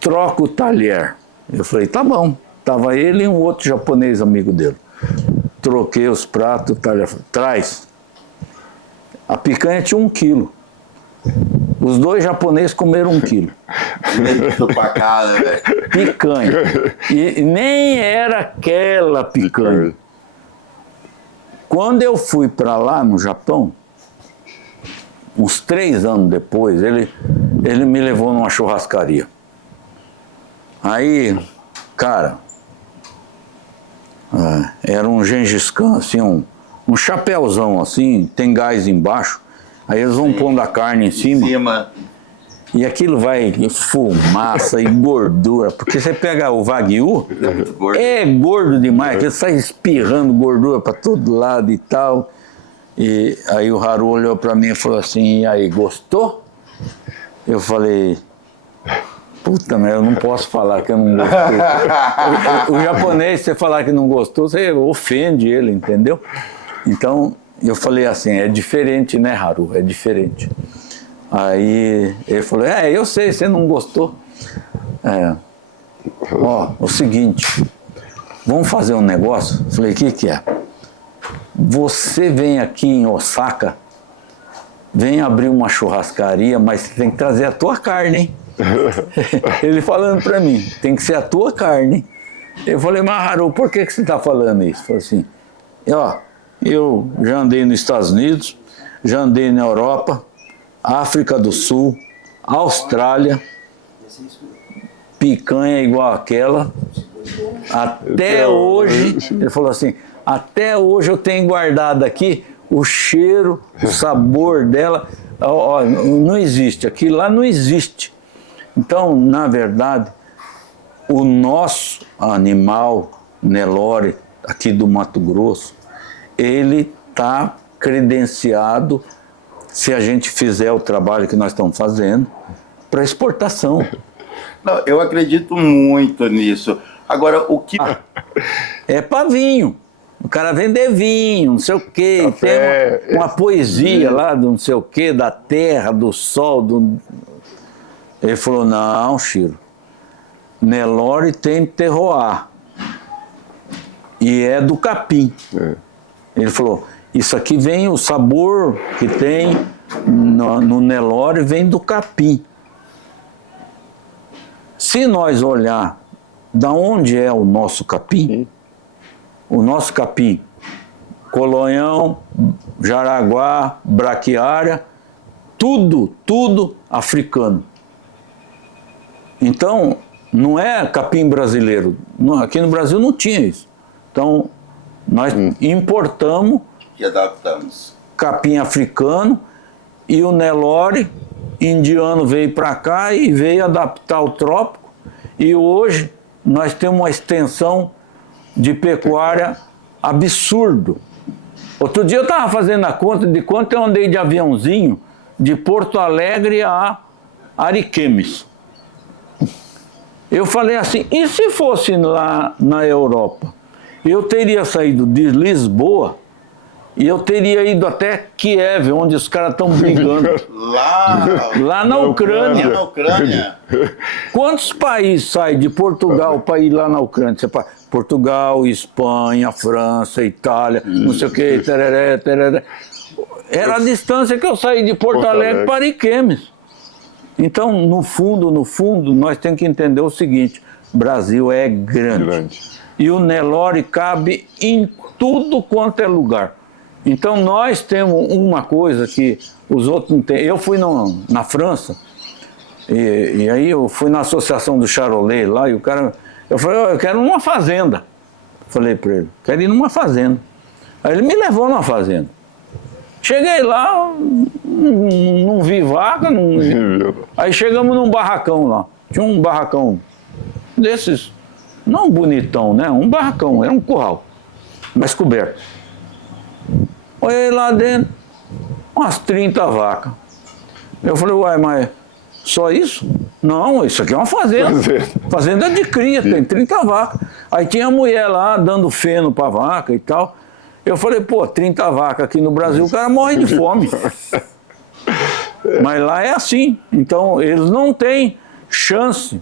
troca o talher. Eu falei, tá bom. Tava ele e um outro japonês amigo dele. Troquei os pratos, o talher, traz. A picanha tinha 1 quilo. Os dois japoneses comeram 1 quilo. Picanha. E nem era aquela picanha. Quando eu fui para lá no Japão, uns 3 anos depois, ele me levou numa churrascaria. Aí, cara, era um Gengis Khan, assim, um chapéuzão assim, tem gás embaixo. Aí eles vão pondo a carne em cima. E aquilo vai fumaça e gordura. Porque você pega o Wagyu, é gordo demais, que sai espirrando gordura para todo lado e tal. E aí o Haru olhou para mim e falou assim, e aí, gostou? Eu falei, puta, mas eu não posso falar que eu não gostei. O japonês, você falar que não gostou, você ofende ele, entendeu? Então, eu falei assim, é diferente, né, Haru? É diferente. Aí ele falou, eu sei, você não gostou. Ó, o seguinte, vamos fazer um negócio? Eu falei, o que é? Você vem aqui em Osaka, vem abrir uma churrascaria, mas você tem que trazer a tua carne, hein? Ele falando pra mim, tem que ser a tua carne. Eu falei, mas Haru, por que você tá falando isso? Falei assim, eu já andei nos Estados Unidos, já andei na Europa, África do Sul, Austrália, picanha igual aquela, até hoje, ele falou assim, até hoje eu tenho guardado aqui o cheiro, o sabor dela, não existe, aquilo lá não existe. Então, na verdade, o nosso animal Nelore, aqui do Mato Grosso, ele está credenciado, se a gente fizer o trabalho que nós estamos fazendo, para exportação. Não, eu acredito muito nisso. Agora, o que... É para vinho. O cara vender vinho, não sei o quê. Café, tem uma poesia lá do não sei o quê, da terra, do sol. Ele falou, não, Chiro, Nelore tem terroir. E é do capim. Ele falou, isso aqui vem, o sabor que tem no Nelore vem do capim. Se nós olhar da onde é o nosso capim, o nosso capim, colonhão, jaraguá, braquiária, tudo africano. Então, não é capim brasileiro. Aqui no Brasil não tinha isso. Então, nós importamos E adaptamos. capim africano e o Nelore indiano veio para cá e veio adaptar o trópico. E hoje nós temos uma extensão de pecuária absurdo. Outro dia eu estava fazendo a conta de quanto eu andei de aviãozinho de Porto Alegre a Ariquemes. Eu falei assim, e se fosse lá na Europa? Eu teria saído de Lisboa e eu teria ido até Kiev, onde os caras estão brigando. Lá na Ucrânia. Na Ucrânia. Quantos países saem de Portugal para ir lá na Ucrânia? Portugal, Espanha, França, Itália, não sei o que, tereré, tereré. Era a distância que eu saí de Porto Alegre para Ariquemes. Então, no fundo, nós temos que entender o seguinte, Brasil é grande. E o Nelore cabe em tudo quanto é lugar. Então, nós temos uma coisa que os outros não têm. Eu fui na França, e aí eu fui na Associação do Charolais lá, e o cara... Eu falei, eu quero uma fazenda. Falei para ele, quero ir numa fazenda. Aí ele me levou numa fazenda. Cheguei lá, não vi vaca, não vi. Aí chegamos num barracão lá. Tinha um barracão desses, não bonitão, né? Um barracão, era um curral, mas coberto. Olhei lá dentro, umas 30 vacas. Eu falei, uai, mas só isso? Não, isso aqui é uma fazenda. Fazenda de cria, tem 30 vacas. Aí tinha a mulher lá dando feno pra vaca e tal. Eu falei, pô, 30 vacas aqui no Brasil, o cara morre de fome. Mas lá é assim. Então, eles não têm chance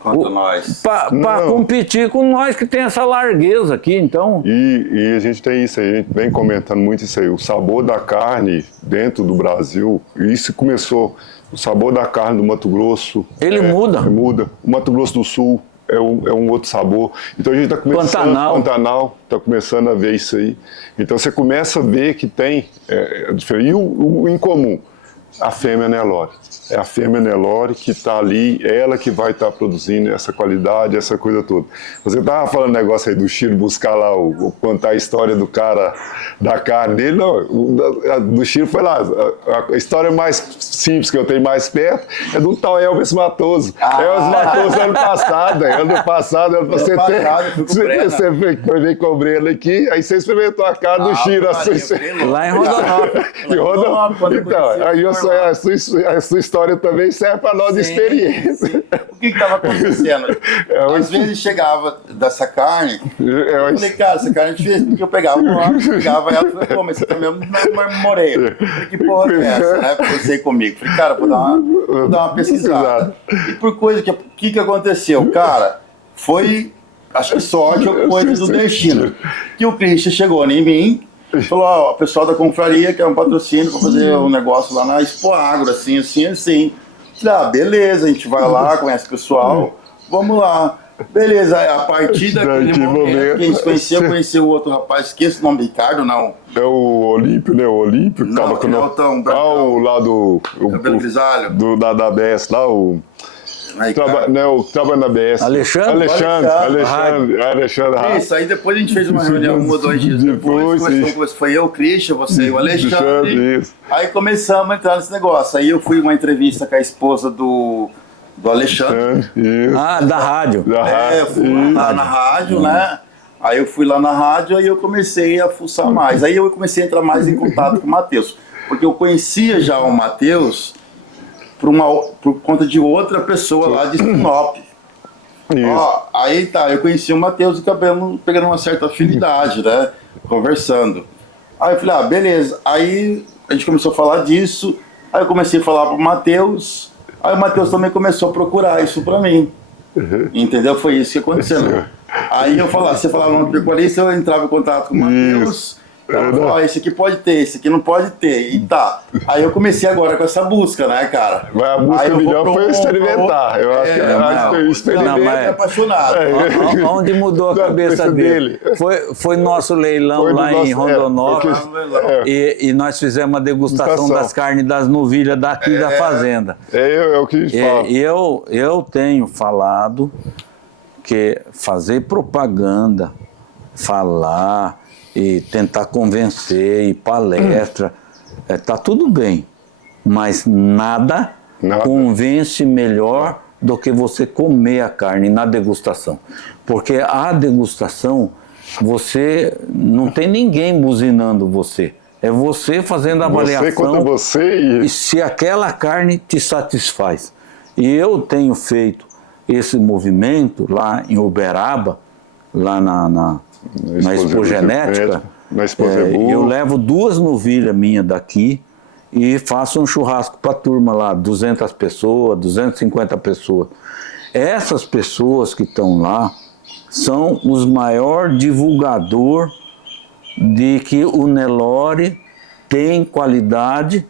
Quanto nós. para competir com nós que tem essa largueza aqui, então... E a gente tem isso aí, a gente vem comentando muito isso aí, o sabor da carne dentro do Brasil, isso começou, o sabor da carne do Mato Grosso... Ele muda. Muda. O Mato Grosso do Sul é um outro sabor. Então a gente está começando... Pantanal está começando a ver isso aí. Então você começa a ver que tem... e o incomum? A fêmea Nelore. É a fêmea Nelore que está ali, ela que vai estar produzindo essa qualidade, essa coisa toda. Você estava falando negócio aí do Chiro buscar lá, contar a história do cara, da carne dele. Não, do Chiro foi lá. A história mais simples que eu tenho mais perto é do tal Elvis Matoso. Elvis Matoso ano passado, você foi ver com o Breno aqui, aí você experimentou a cara do Chiro. Lá em Rondonópolis. Então, aí a sua história também serve para nós de experiência. Sim. O que estava acontecendo? Às vezes chegava dessa carne, eu falei, cara, essa carne é difícil, porque eu pegava ela e falei, pô, mas você também não marmoreia. Que porra é essa, né? Pensei comigo. Falei, cara, vou dar uma pesquisada. E por coisa que aconteceu? Cara, foi, acho que sorte ou coisa do destino. Que o Christian chegou em mim, falou, ó, o pessoal da confraria quer um patrocínio para fazer um negócio lá na Expo Agro, assim. Falei, beleza, a gente vai lá, conhece o pessoal, vamos lá. Beleza, a partir daquele momento que a gente conheceu o outro rapaz, esqueci o nome do Ricardo, não. É o Olímpio, né? O Olímpio que tava com o lado cabelo grisalho. Da ABS lá, o trabalha na BS. Alexandre. Isso, aí depois a gente fez uma reunião 1 ou 2 dias depois. Foi eu, o Christian, você e o Alexandre. Isso. Aí começamos a entrar nesse negócio. Aí eu fui uma entrevista com a esposa do Alexandre. Isso. Da rádio. Eu fui lá na rádio, né? Aí eu fui lá na rádio, aí eu comecei a fuçar mais. Aí eu comecei a entrar mais em contato com o Matheus. Porque eu conhecia já o Matheus por conta de outra pessoa lá de Sinop. Aí eu conheci o Matheus e acabamos pegando uma certa afinidade, né? Conversando. Aí eu falei, beleza. Aí a gente começou a falar disso, aí eu comecei a falar pro Matheus, aí o Matheus também começou a procurar isso pra mim. Entendeu? Foi isso que aconteceu. Aí você falava no pecuarista, eu entrava em contato com o Matheus, Ela falou, esse aqui pode ter, esse aqui não pode ter, e tá. Aí eu comecei agora com essa busca, né, cara? Mas a busca melhor foi experimentar. Eu acho que é apaixonado. Onde mudou a cabeça dele? Foi nosso leilão lá em Rondonópolis, e nós fizemos uma degustação das carnes das novilhas daqui da fazenda. É o que a gente fala. Eu tenho falado que fazer propaganda, falar e tentar convencer, e palestra, tá tudo bem, mas nada convence melhor do que você comer a carne na degustação. Porque a degustação, você não tem ninguém buzinando você. É você fazendo a avaliação. Você contra você e se aquela carne te satisfaz. E eu tenho feito esse movimento lá em Uberaba, lá na Expo Genética. Eu levo 2 novilhas minhas daqui e faço um churrasco para a turma lá, 200 pessoas, 250 pessoas. Essas pessoas que estão lá são os maiores divulgadores de que o Nelore tem qualidade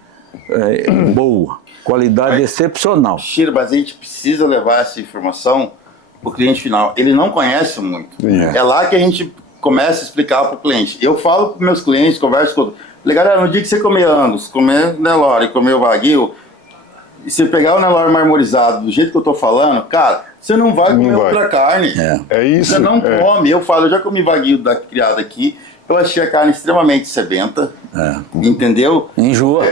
boa, qualidade excepcional. Chiro, mas a gente precisa levar essa informação para o cliente final. Ele não conhece muito. É lá que a gente começa a explicar para o cliente. Eu falo para meus clientes, converso com... Falei, galera, no dia que você comer Angus, comer Nelore, comer o Wagyu, e você pegar o Nelore marmorizado do jeito que eu estou falando, cara, você não vai comer outra carne. É isso. Você não come. Eu falo, eu já comi Wagyu criado aqui, eu achei a carne extremamente sebenta, entendeu? Enjoa.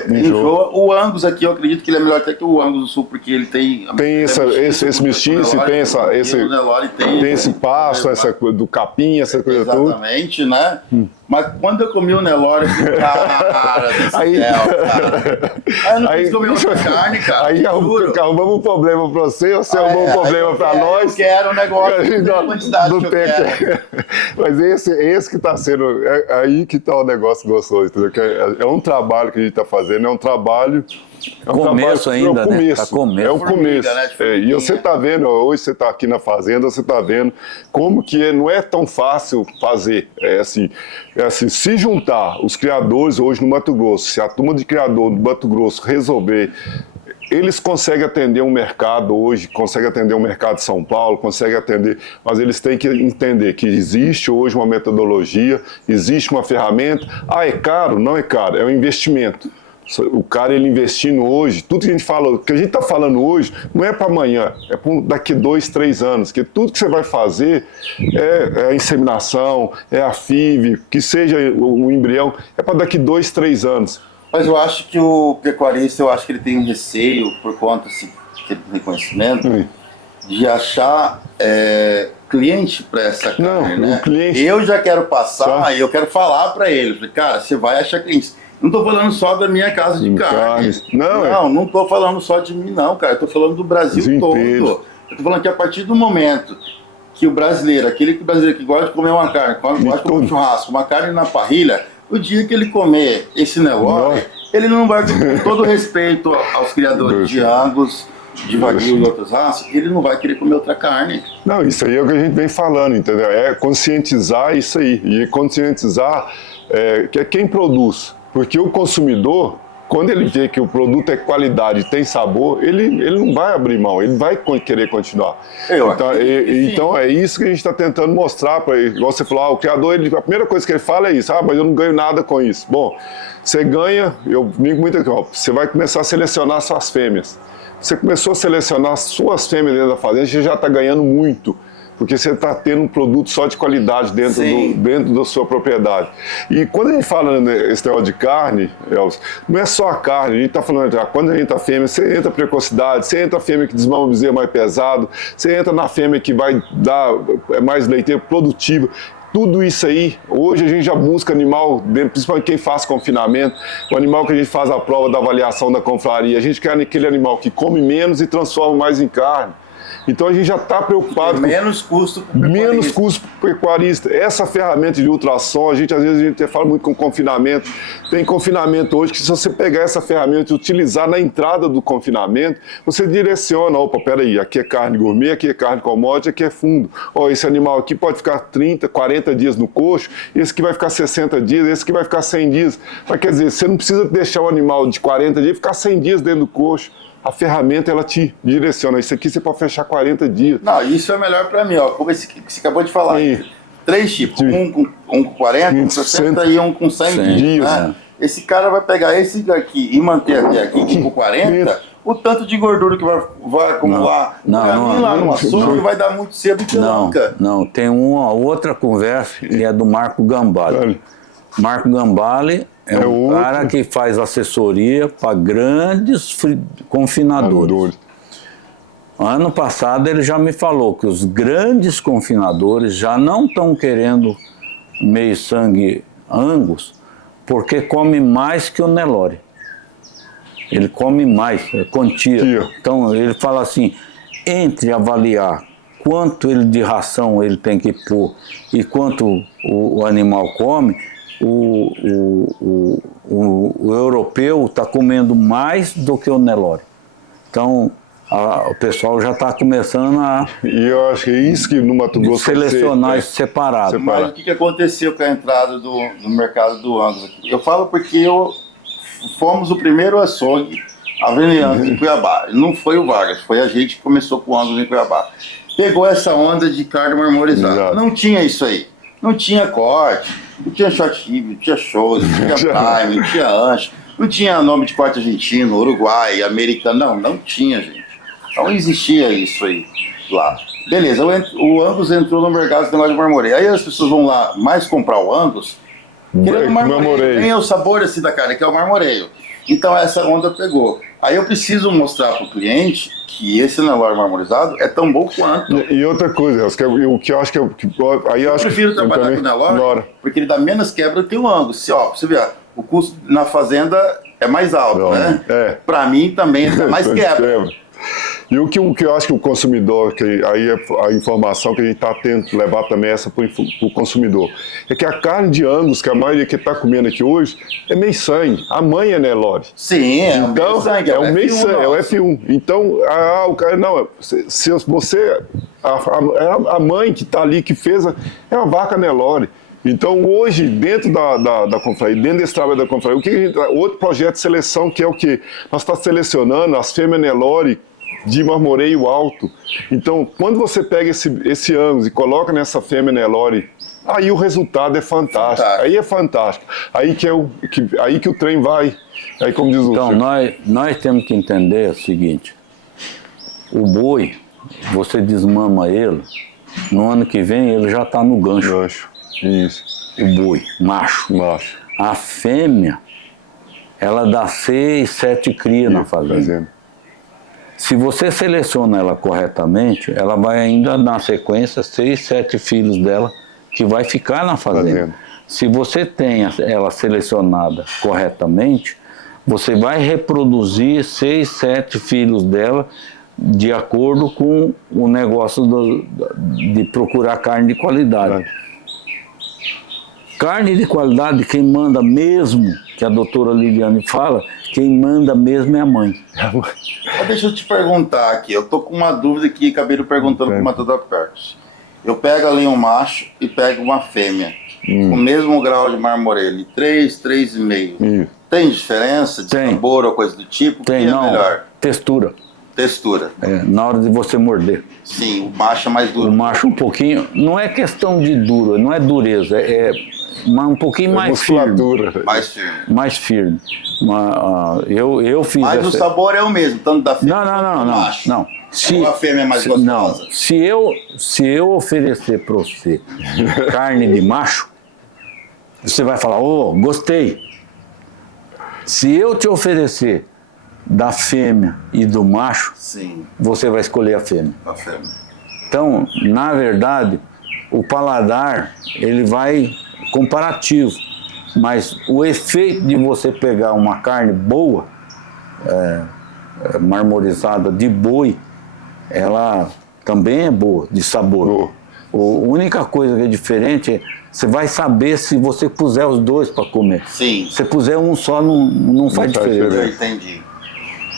O Angus aqui, eu acredito que ele é melhor até que o Angus do Sul, porque ele tem... Tem esse mestiço, tem esse pasto, essa do capim, essa coisa toda. Exatamente, né? Mas quando eu comi o Nelore, eu falei, cara do céu, cara. Aí eu não quis comer outra carne, cara. Aí arrumamos um problema pra você arrumou um problema pra nós. Eu quero um negócio da quantidade que eu quero. Mas esse que tá sendo... aí que tá o negócio gostoso, entendeu? É um trabalho que a gente tá fazendo, é um trabalho... começo ainda, né? Tá começo. É o começo. E você tá vendo, hoje você tá aqui na fazenda, você tá vendo como que não é tão fácil fazer. É assim, se juntar os criadores hoje no Mato Grosso, se a turma de criador do Mato Grosso resolver, eles conseguem atender um mercado hoje, conseguem atender um mercado de São Paulo, conseguem atender, mas eles têm que entender que existe hoje uma metodologia, existe uma ferramenta. É caro? Não é caro, é um investimento. O cara, ele investindo hoje, tudo que a gente fala, que a gente está falando hoje, não é para amanhã, é para daqui 2, 3 anos, que tudo que você vai fazer é a inseminação, é a FIV, que seja o embrião, é para daqui 2, 3 anos. Mas eu acho que o pecuarista, eu acho que ele tem um receio, por conta desse reconhecimento, de achar cliente para essa carne, né? Cliente... Eu já quero passar e eu quero falar para ele, falei, cara, você vai achar cliente. Não estou falando só da minha casa de carne. Não estou falando só de mim, não, cara. Eu estou falando do Brasil todo. Eu estou falando que a partir do momento que o brasileiro, aquele brasileiro que gosta de comer uma carne, gosta de comer um churrasco, uma carne na parrilha, o dia que ele comer esse Nelore, ele não vai, com todo respeito aos criadores de Angus, de Wagyu e outras raças, ele não vai querer comer outra carne. Não, isso aí é o que a gente vem falando, entendeu? É conscientizar isso aí. E conscientizar que é quem produz. Porque o consumidor, quando ele vê que o produto é qualidade, tem sabor, ele não vai abrir mão, ele vai querer continuar. Então é isso que a gente está tentando mostrar para ele. Igual você falou, o criador, a primeira coisa que ele fala é isso, mas eu não ganho nada com isso. Bom, você ganha, eu digo muito aqui, você vai começar a selecionar suas fêmeas. Você começou a selecionar suas fêmeas dentro da fazenda, você já está ganhando muito. Porque você está tendo um produto só de qualidade dentro da sua propriedade. E quando a gente fala nesse negócio de carne, Elvis, não é só a carne, a gente está falando, quando a gente está fêmea, você entra precocidade, você entra fêmea que desmama o bezerro mais pesado, você entra na fêmea que vai dar mais leiteiro, produtivo. Tudo isso aí, hoje a gente já busca animal, principalmente quem faz confinamento, o animal que a gente faz a prova da avaliação da confraria, a gente quer aquele animal que come menos e transforma mais em carne. Então a gente já está preocupado com Menos custo para o pecuarista. menos custo para o pecuarista. Essa ferramenta de ultrassom, às vezes a gente fala muito com confinamento. Tem confinamento hoje que se você pegar essa ferramenta e utilizar na entrada do confinamento, você direciona, opa, peraí, aqui é carne gourmet, aqui é carne commodity, aqui é fundo. Ó, esse animal aqui pode ficar 30, 40 dias no coxo, esse aqui vai ficar 60 dias, esse aqui vai ficar 100 dias. Mas quer dizer, você não precisa deixar o animal de 40 dias ficar 100 dias dentro do coxo. A ferramenta, ela te direciona. Isso aqui você pode fechar 40 dias. Não, isso é melhor para mim, ó. Como esse que você acabou de falar. Sim. 3 tipos. Um com 40, um com 60 e um com 100 dias. Né? Esse cara vai pegar esse daqui e manter aqui com 40, o tanto de gordura que vai acumular. Não, lá no açougue vai dar muito cedo que nunca. Não, tem uma outra conversa que é do Marco Gambale. Marco Gambale é um cara que faz assessoria para grandes confinadores. Ano passado ele já me falou que os grandes confinadores já não estão querendo meio sangue Angus porque come mais que o Nelore. Ele come mais, é quantia. Então ele fala assim, entre avaliar quanto ele de ração ele tem que pôr e quanto o animal come, o europeu está comendo mais do que o Nelore. Então, o pessoal já está começando a... E eu acho que é isso que no Mato Grosso... Selecionar isso separado. Mas o que aconteceu com a entrada no mercado do Angus aqui? Eu falo porque fomos o primeiro açougue a vender Angus em Cuiabá. Não foi o Vargas, foi a gente que começou com Angus em Cuiabá. Pegou essa onda de carne marmorizada. Exato. Não tinha isso aí. Não tinha corte, não tinha short rib, não tinha shows, não tinha prime, não tinha ancho, não tinha nome de corte argentino, uruguai, americano, não tinha, gente. Não existia isso aí lá. Beleza, o Angus entrou no mercado de negócio de marmoreio. Aí as pessoas vão lá mais comprar o Angus, querendo marmoreio. Tem o sabor assim da carne, que é o marmoreio. Então essa onda pegou. Aí eu preciso mostrar para o cliente que esse Nelore marmorizado é tão bom quanto. E outra coisa, o que eu acho que eu prefiro trabalhar com o Nelore porque ele dá menos quebra que o Angus. Você vê, o custo na fazenda é mais alto, né? Para mim também dá mais quebra. E o que eu acho que o consumidor, que aí é a informação que a gente está tentando levar também essa para o consumidor, é que a carne de Angus, que a maioria que está comendo aqui hoje, é meio sangue. A mãe é Nelore. Sim, então, meio sangue. É o meio sangue, é o F1. Então, o cara, não, se você, a mãe que está ali, que fez, é uma vaca Nelore. Então, hoje, dentro da confraria, dentro desse trabalho da confraria, o que a gente, outro projeto de seleção, que é o que nós estamos selecionando as fêmeas Nelore de marmoreio alto. Então, quando você pega esse Angus e coloca nessa fêmea Nelore, aí o resultado é fantástico. Aí é fantástico. Aí que o trem vai. Aí, como diz o Então, nós temos que entender o seguinte: o boi, você desmama ele, no ano que vem ele já está no gancho. Isso. O boi, macho. A fêmea, ela dá 6, 7 crias na fazenda. Se você seleciona ela corretamente, ela vai ainda na sequência 6, 7 filhos dela que vai ficar na fazenda. Se você tem ela selecionada corretamente, você vai reproduzir 6, 7 filhos dela de acordo com o negócio de procurar carne de qualidade. Carne de qualidade, quem manda mesmo, que a doutora Liliane fala, quem manda mesmo é a mãe. Deixa eu te perguntar aqui, eu tô com uma dúvida que acabei perguntando para o Matheus da Percos. Eu pego ali um macho e pego uma fêmea, com o mesmo grau de marmoreio, 3, 3,5. Tem diferença de sabor ou coisa do tipo? Tem, não. Melhor? Textura. Na hora de você morder. Sim, o macho é mais duro. O macho um pouquinho, não é questão de duro, não é dureza, é um pouquinho mais firme. Mais firme. Eu fiz. Mas o sabor é o mesmo, tanto da fêmea quanto do macho. Não. A fêmea é mais gostosa. Não. Se eu oferecer para você carne de macho, você vai falar, gostei. Se eu te oferecer da fêmea e do macho, sim, você vai escolher a fêmea. Então, na verdade, o paladar, ele vai comparativo, mas o efeito de você pegar uma carne boa, marmorizada de boi, ela também é boa, de sabor. A única coisa que é diferente é você vai saber se você puser os dois para comer. Sim. Se puser um só, não faz diferença. Eu entendi.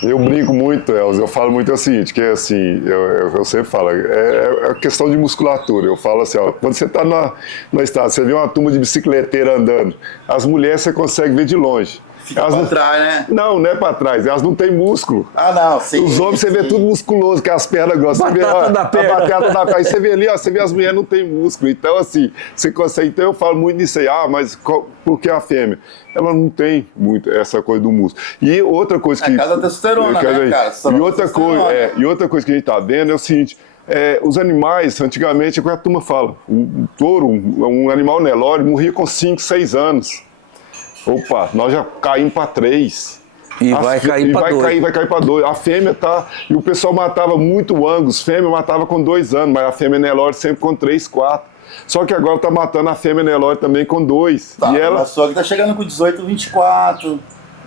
Eu brinco muito, Elza, eu falo muito o seguinte, que é assim, eu sempre falo, é questão de musculatura. Eu falo assim, ó, quando você está na estrada, você vê uma turma de bicicleteira andando, as mulheres você consegue ver de longe. Fica pra trás, né? Não é pra trás, elas não têm músculo. Ah, não, sim. Os homens você vê tudo musculoso, que as pernas grossas. Batata da perna. A batata da perna. Aí você vê ali, ó, você vê as mulheres não têm músculo. Então, assim, você consegue. Então eu falo muito nisso aí. Ah, mas por que a fêmea? Ela não tem muito essa coisa do músculo. E outra coisa que. É casa da testosterona, né, cara? E outra coisa que a gente tá vendo é o seguinte. Os animais, antigamente, é o que a turma fala. Um touro, um animal Nelore, morria com 5, 6 anos. Opa, nós já caímos para 3. E vai cair para 2. Vai cair para 2. A fêmea tá. E o pessoal matava muito Angus. Fêmea matava com 2 anos, mas a fêmea Nelore sempre com 3, 4. Só que agora tá matando a fêmea Nelore também com 2. Tá, e ela só que tá chegando com 18, 24.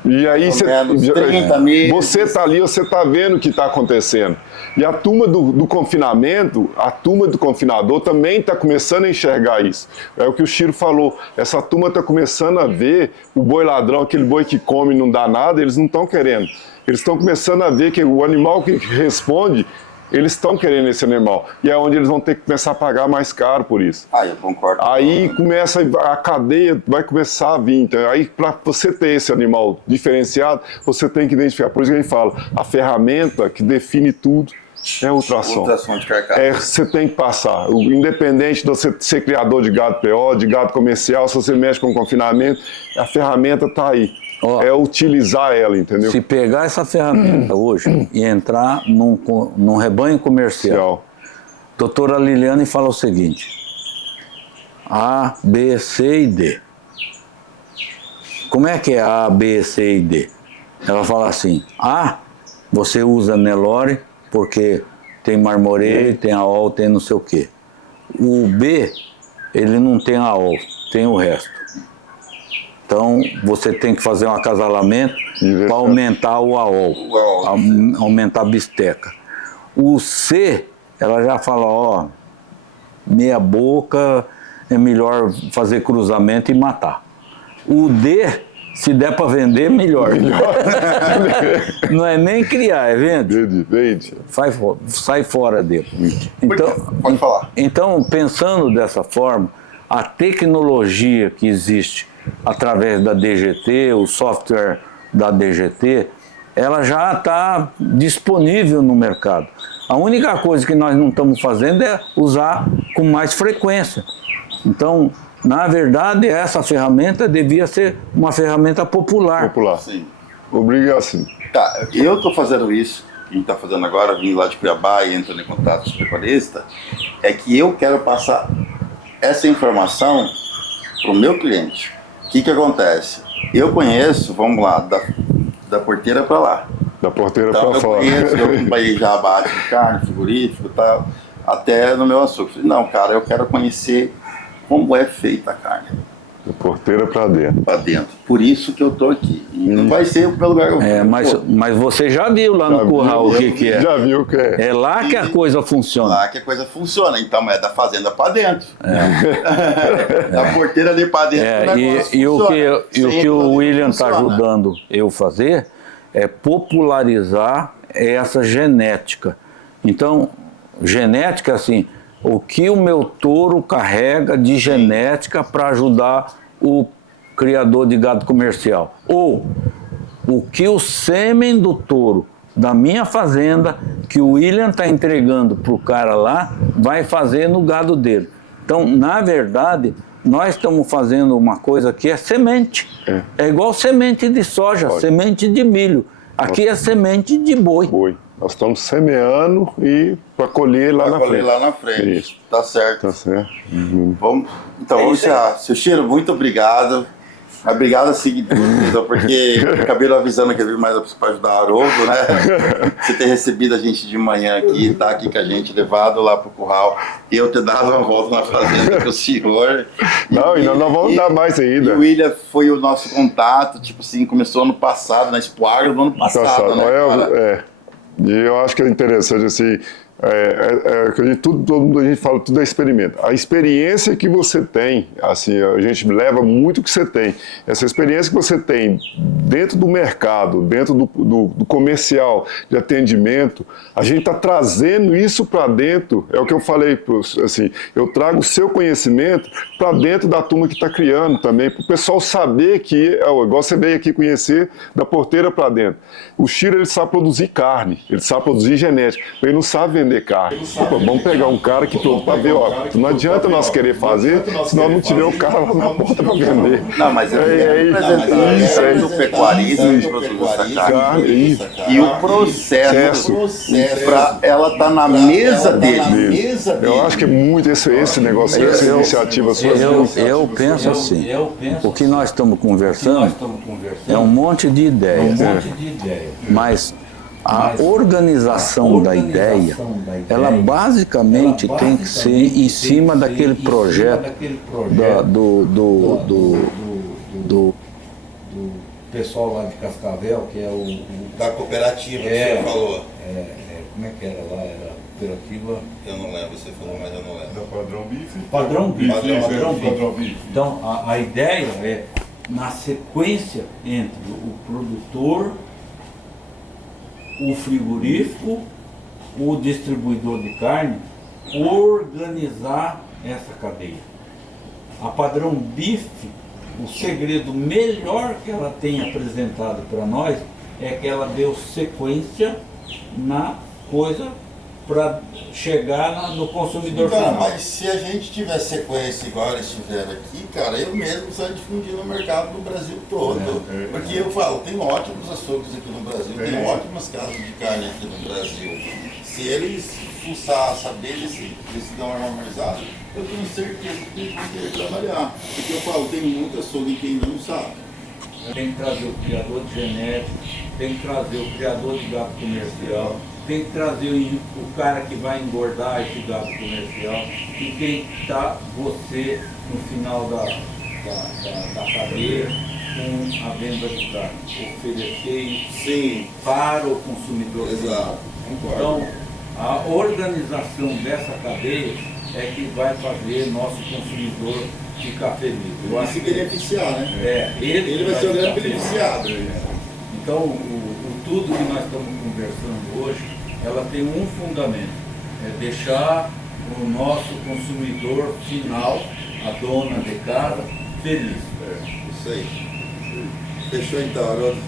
E aí 30 meses. Você tá ali, você tá vendo o que está acontecendo. E a turma do confinamento, a turma do confinador também está começando a enxergar isso. É o que o Chiro falou. Essa turma está começando a ver o boi ladrão, aquele boi que come e não dá nada, eles não estão querendo. Eles estão começando a ver que o animal que responde, eles estão querendo esse animal. E é onde eles vão ter que começar a pagar mais caro por isso. Ah, eu concordo. Aí começa a cadeia, vai começar a vir. Então, aí, para você ter esse animal diferenciado, você tem que identificar. Por isso que a gente fala, a ferramenta que define tudo é o ultrassom. Ultrassom de carcaça. Você tem que passar. Independente de você ser criador de gado PO, de gado comercial, se você mexe com confinamento, a ferramenta está aí. É utilizar ela, entendeu? Se pegar essa ferramenta hoje e entrar num rebanho comercial, doutora Liliane fala o seguinte: A, B, C e D. Como é que é A, B, C e D? Ela fala assim: A, você usa Nelore porque tem marmoreio, tem AOL, tem não sei o quê. O B, ele não tem AOL, tem o resto. Então, você tem que fazer um acasalamento para aumentar o AOL, aumentar a bisteca. O C, ela já fala, ó, meia boca, é melhor fazer cruzamento e matar. O D, se der para vender, melhor. Não é nem criar, é vende. Vende. Sai fora dele. Então, pode falar. Então, pensando dessa forma, a tecnologia que existe através da DGT, o software da DGT, ela já está disponível no mercado. A única coisa que nós não estamos fazendo é usar com mais frequência. Então, na verdade, essa ferramenta devia ser uma ferramenta popular. Sim. Obrigação. Tá, eu estou fazendo isso, que a gente está fazendo agora, vindo lá de Cuiabá e entrando em contato com os pecuaristas, é que eu quero passar essa informação para o meu cliente. O que acontece? Eu conheço, vamos lá, da porteira para lá. Da porteira então, para fora. Eu acompanhei já abate de carne, frigorífico e tal, até no meu açúcar. Não, cara, eu quero conhecer como é feita a carne. Da porteira para dentro. Para dentro. Por isso que eu tô aqui. E não vai ser o meu lugar. Mas você já viu lá no curral o que é. Já viu o que é. É lá que a coisa funciona. Lá que a coisa funciona. Então é da fazenda para dentro. Da porteira ali para dentro. E o que o William está ajudando eu fazer é popularizar essa genética. Então, genética assim, o que o meu touro carrega de genética para ajudar o criador de gado comercial. Ou o que o sêmen do touro da minha fazenda, que o William está entregando para o cara lá, vai fazer no gado dele. Então, na verdade, nós estamos fazendo uma coisa que é semente. É igual semente de soja, semente de milho. Aqui é semente de boi. Nós estamos semeando e para colher lá na frente. Lá na frente. Isso. Tá certo. Tá certo. Vamos encerrar. Seu Chiro, muito obrigado. Obrigado assim, porque acabaram avisando que eu vim mais para ajudar o Haroldo, né? Você ter recebido a gente de manhã aqui, tá aqui com a gente, levado lá pro curral, eu ter dado uma volta na fazenda com o senhor. Não, e nós vamos dar mais ainda. E o William foi o nosso contato, tipo assim, começou ano passado, na Expo Agro do ano passado, né? E eu acho que é interessante, assim, todo mundo, a gente fala, tudo é experimento. A experiência que você tem, assim, a gente leva muito o que você tem. Essa experiência que você tem dentro do mercado, dentro do comercial, de atendimento, a gente está trazendo isso para dentro. É o que eu falei, assim, eu trago o seu conhecimento para dentro da turma que está criando também, para o pessoal saber que, igual você veio aqui conhecer, da porteira para dentro. O Chiro, ele sabe produzir carne, ele sabe produzir genética, ele não sabe vender carne. Opa, vamos pegar um cara que pronto para ver, ó, não adianta nós querer fazer, se nós não tiver o cara lá na porta para vender. Não, mas é representante do pecuarismo e produto dessa carne. E o processo para ela estar na mesa dele. Eu acho que é muito esse negócio, essa iniciativa sua. Eu penso assim, o que nós estamos conversando é um monte de ideias, mas a organização da ideia, ela basicamente tem que ser em cima daquele projeto do pessoal lá de Cascavel, que é o Da cooperativa que você falou. como é que era lá? Era a cooperativa. Eu não lembro, você falou, mas eu não lembro. Padrão Bife. Padrão Bife. Padrão Bife. Então, a ideia é, na sequência entre o produtor, o frigorífico, o distribuidor de carne, organizar essa cadeia. A Padrão Bife, o segredo melhor que ela tem apresentado para nós é que ela deu sequência na coisa para chegar no consumidor Cara, final. mas se a gente tiver sequência igual eles tiveram aqui, cara, eu mesmo preciso difundir no mercado do Brasil todo. Porque eu falo, tem ótimos açougues aqui no Brasil, tem ótimas casas de carne aqui no Brasil. Se eles fuçar, saber desse não normalizado, eu tenho certeza que eles vão querer trabalhar. Porque eu falo, tem muito açougue que ainda não sabe. Tem que trazer o criador de genético, tem que trazer o criador de gado comercial, tem que trazer o cara que vai engordar esse gado comercial e tem que estar você no final da cadeia com a venda de carne, oferecer isso para o consumidor final. Então, a organização dessa cadeia é que vai fazer nosso consumidor ficar feliz. Vai se beneficiar, né? Ele vai ser o grande beneficiado. Então, o tudo que nós estamos conversando hoje, ela tem um fundamento, é deixar o nosso consumidor final, a dona de casa, feliz. Isso aí. Fechou então, Haroldo.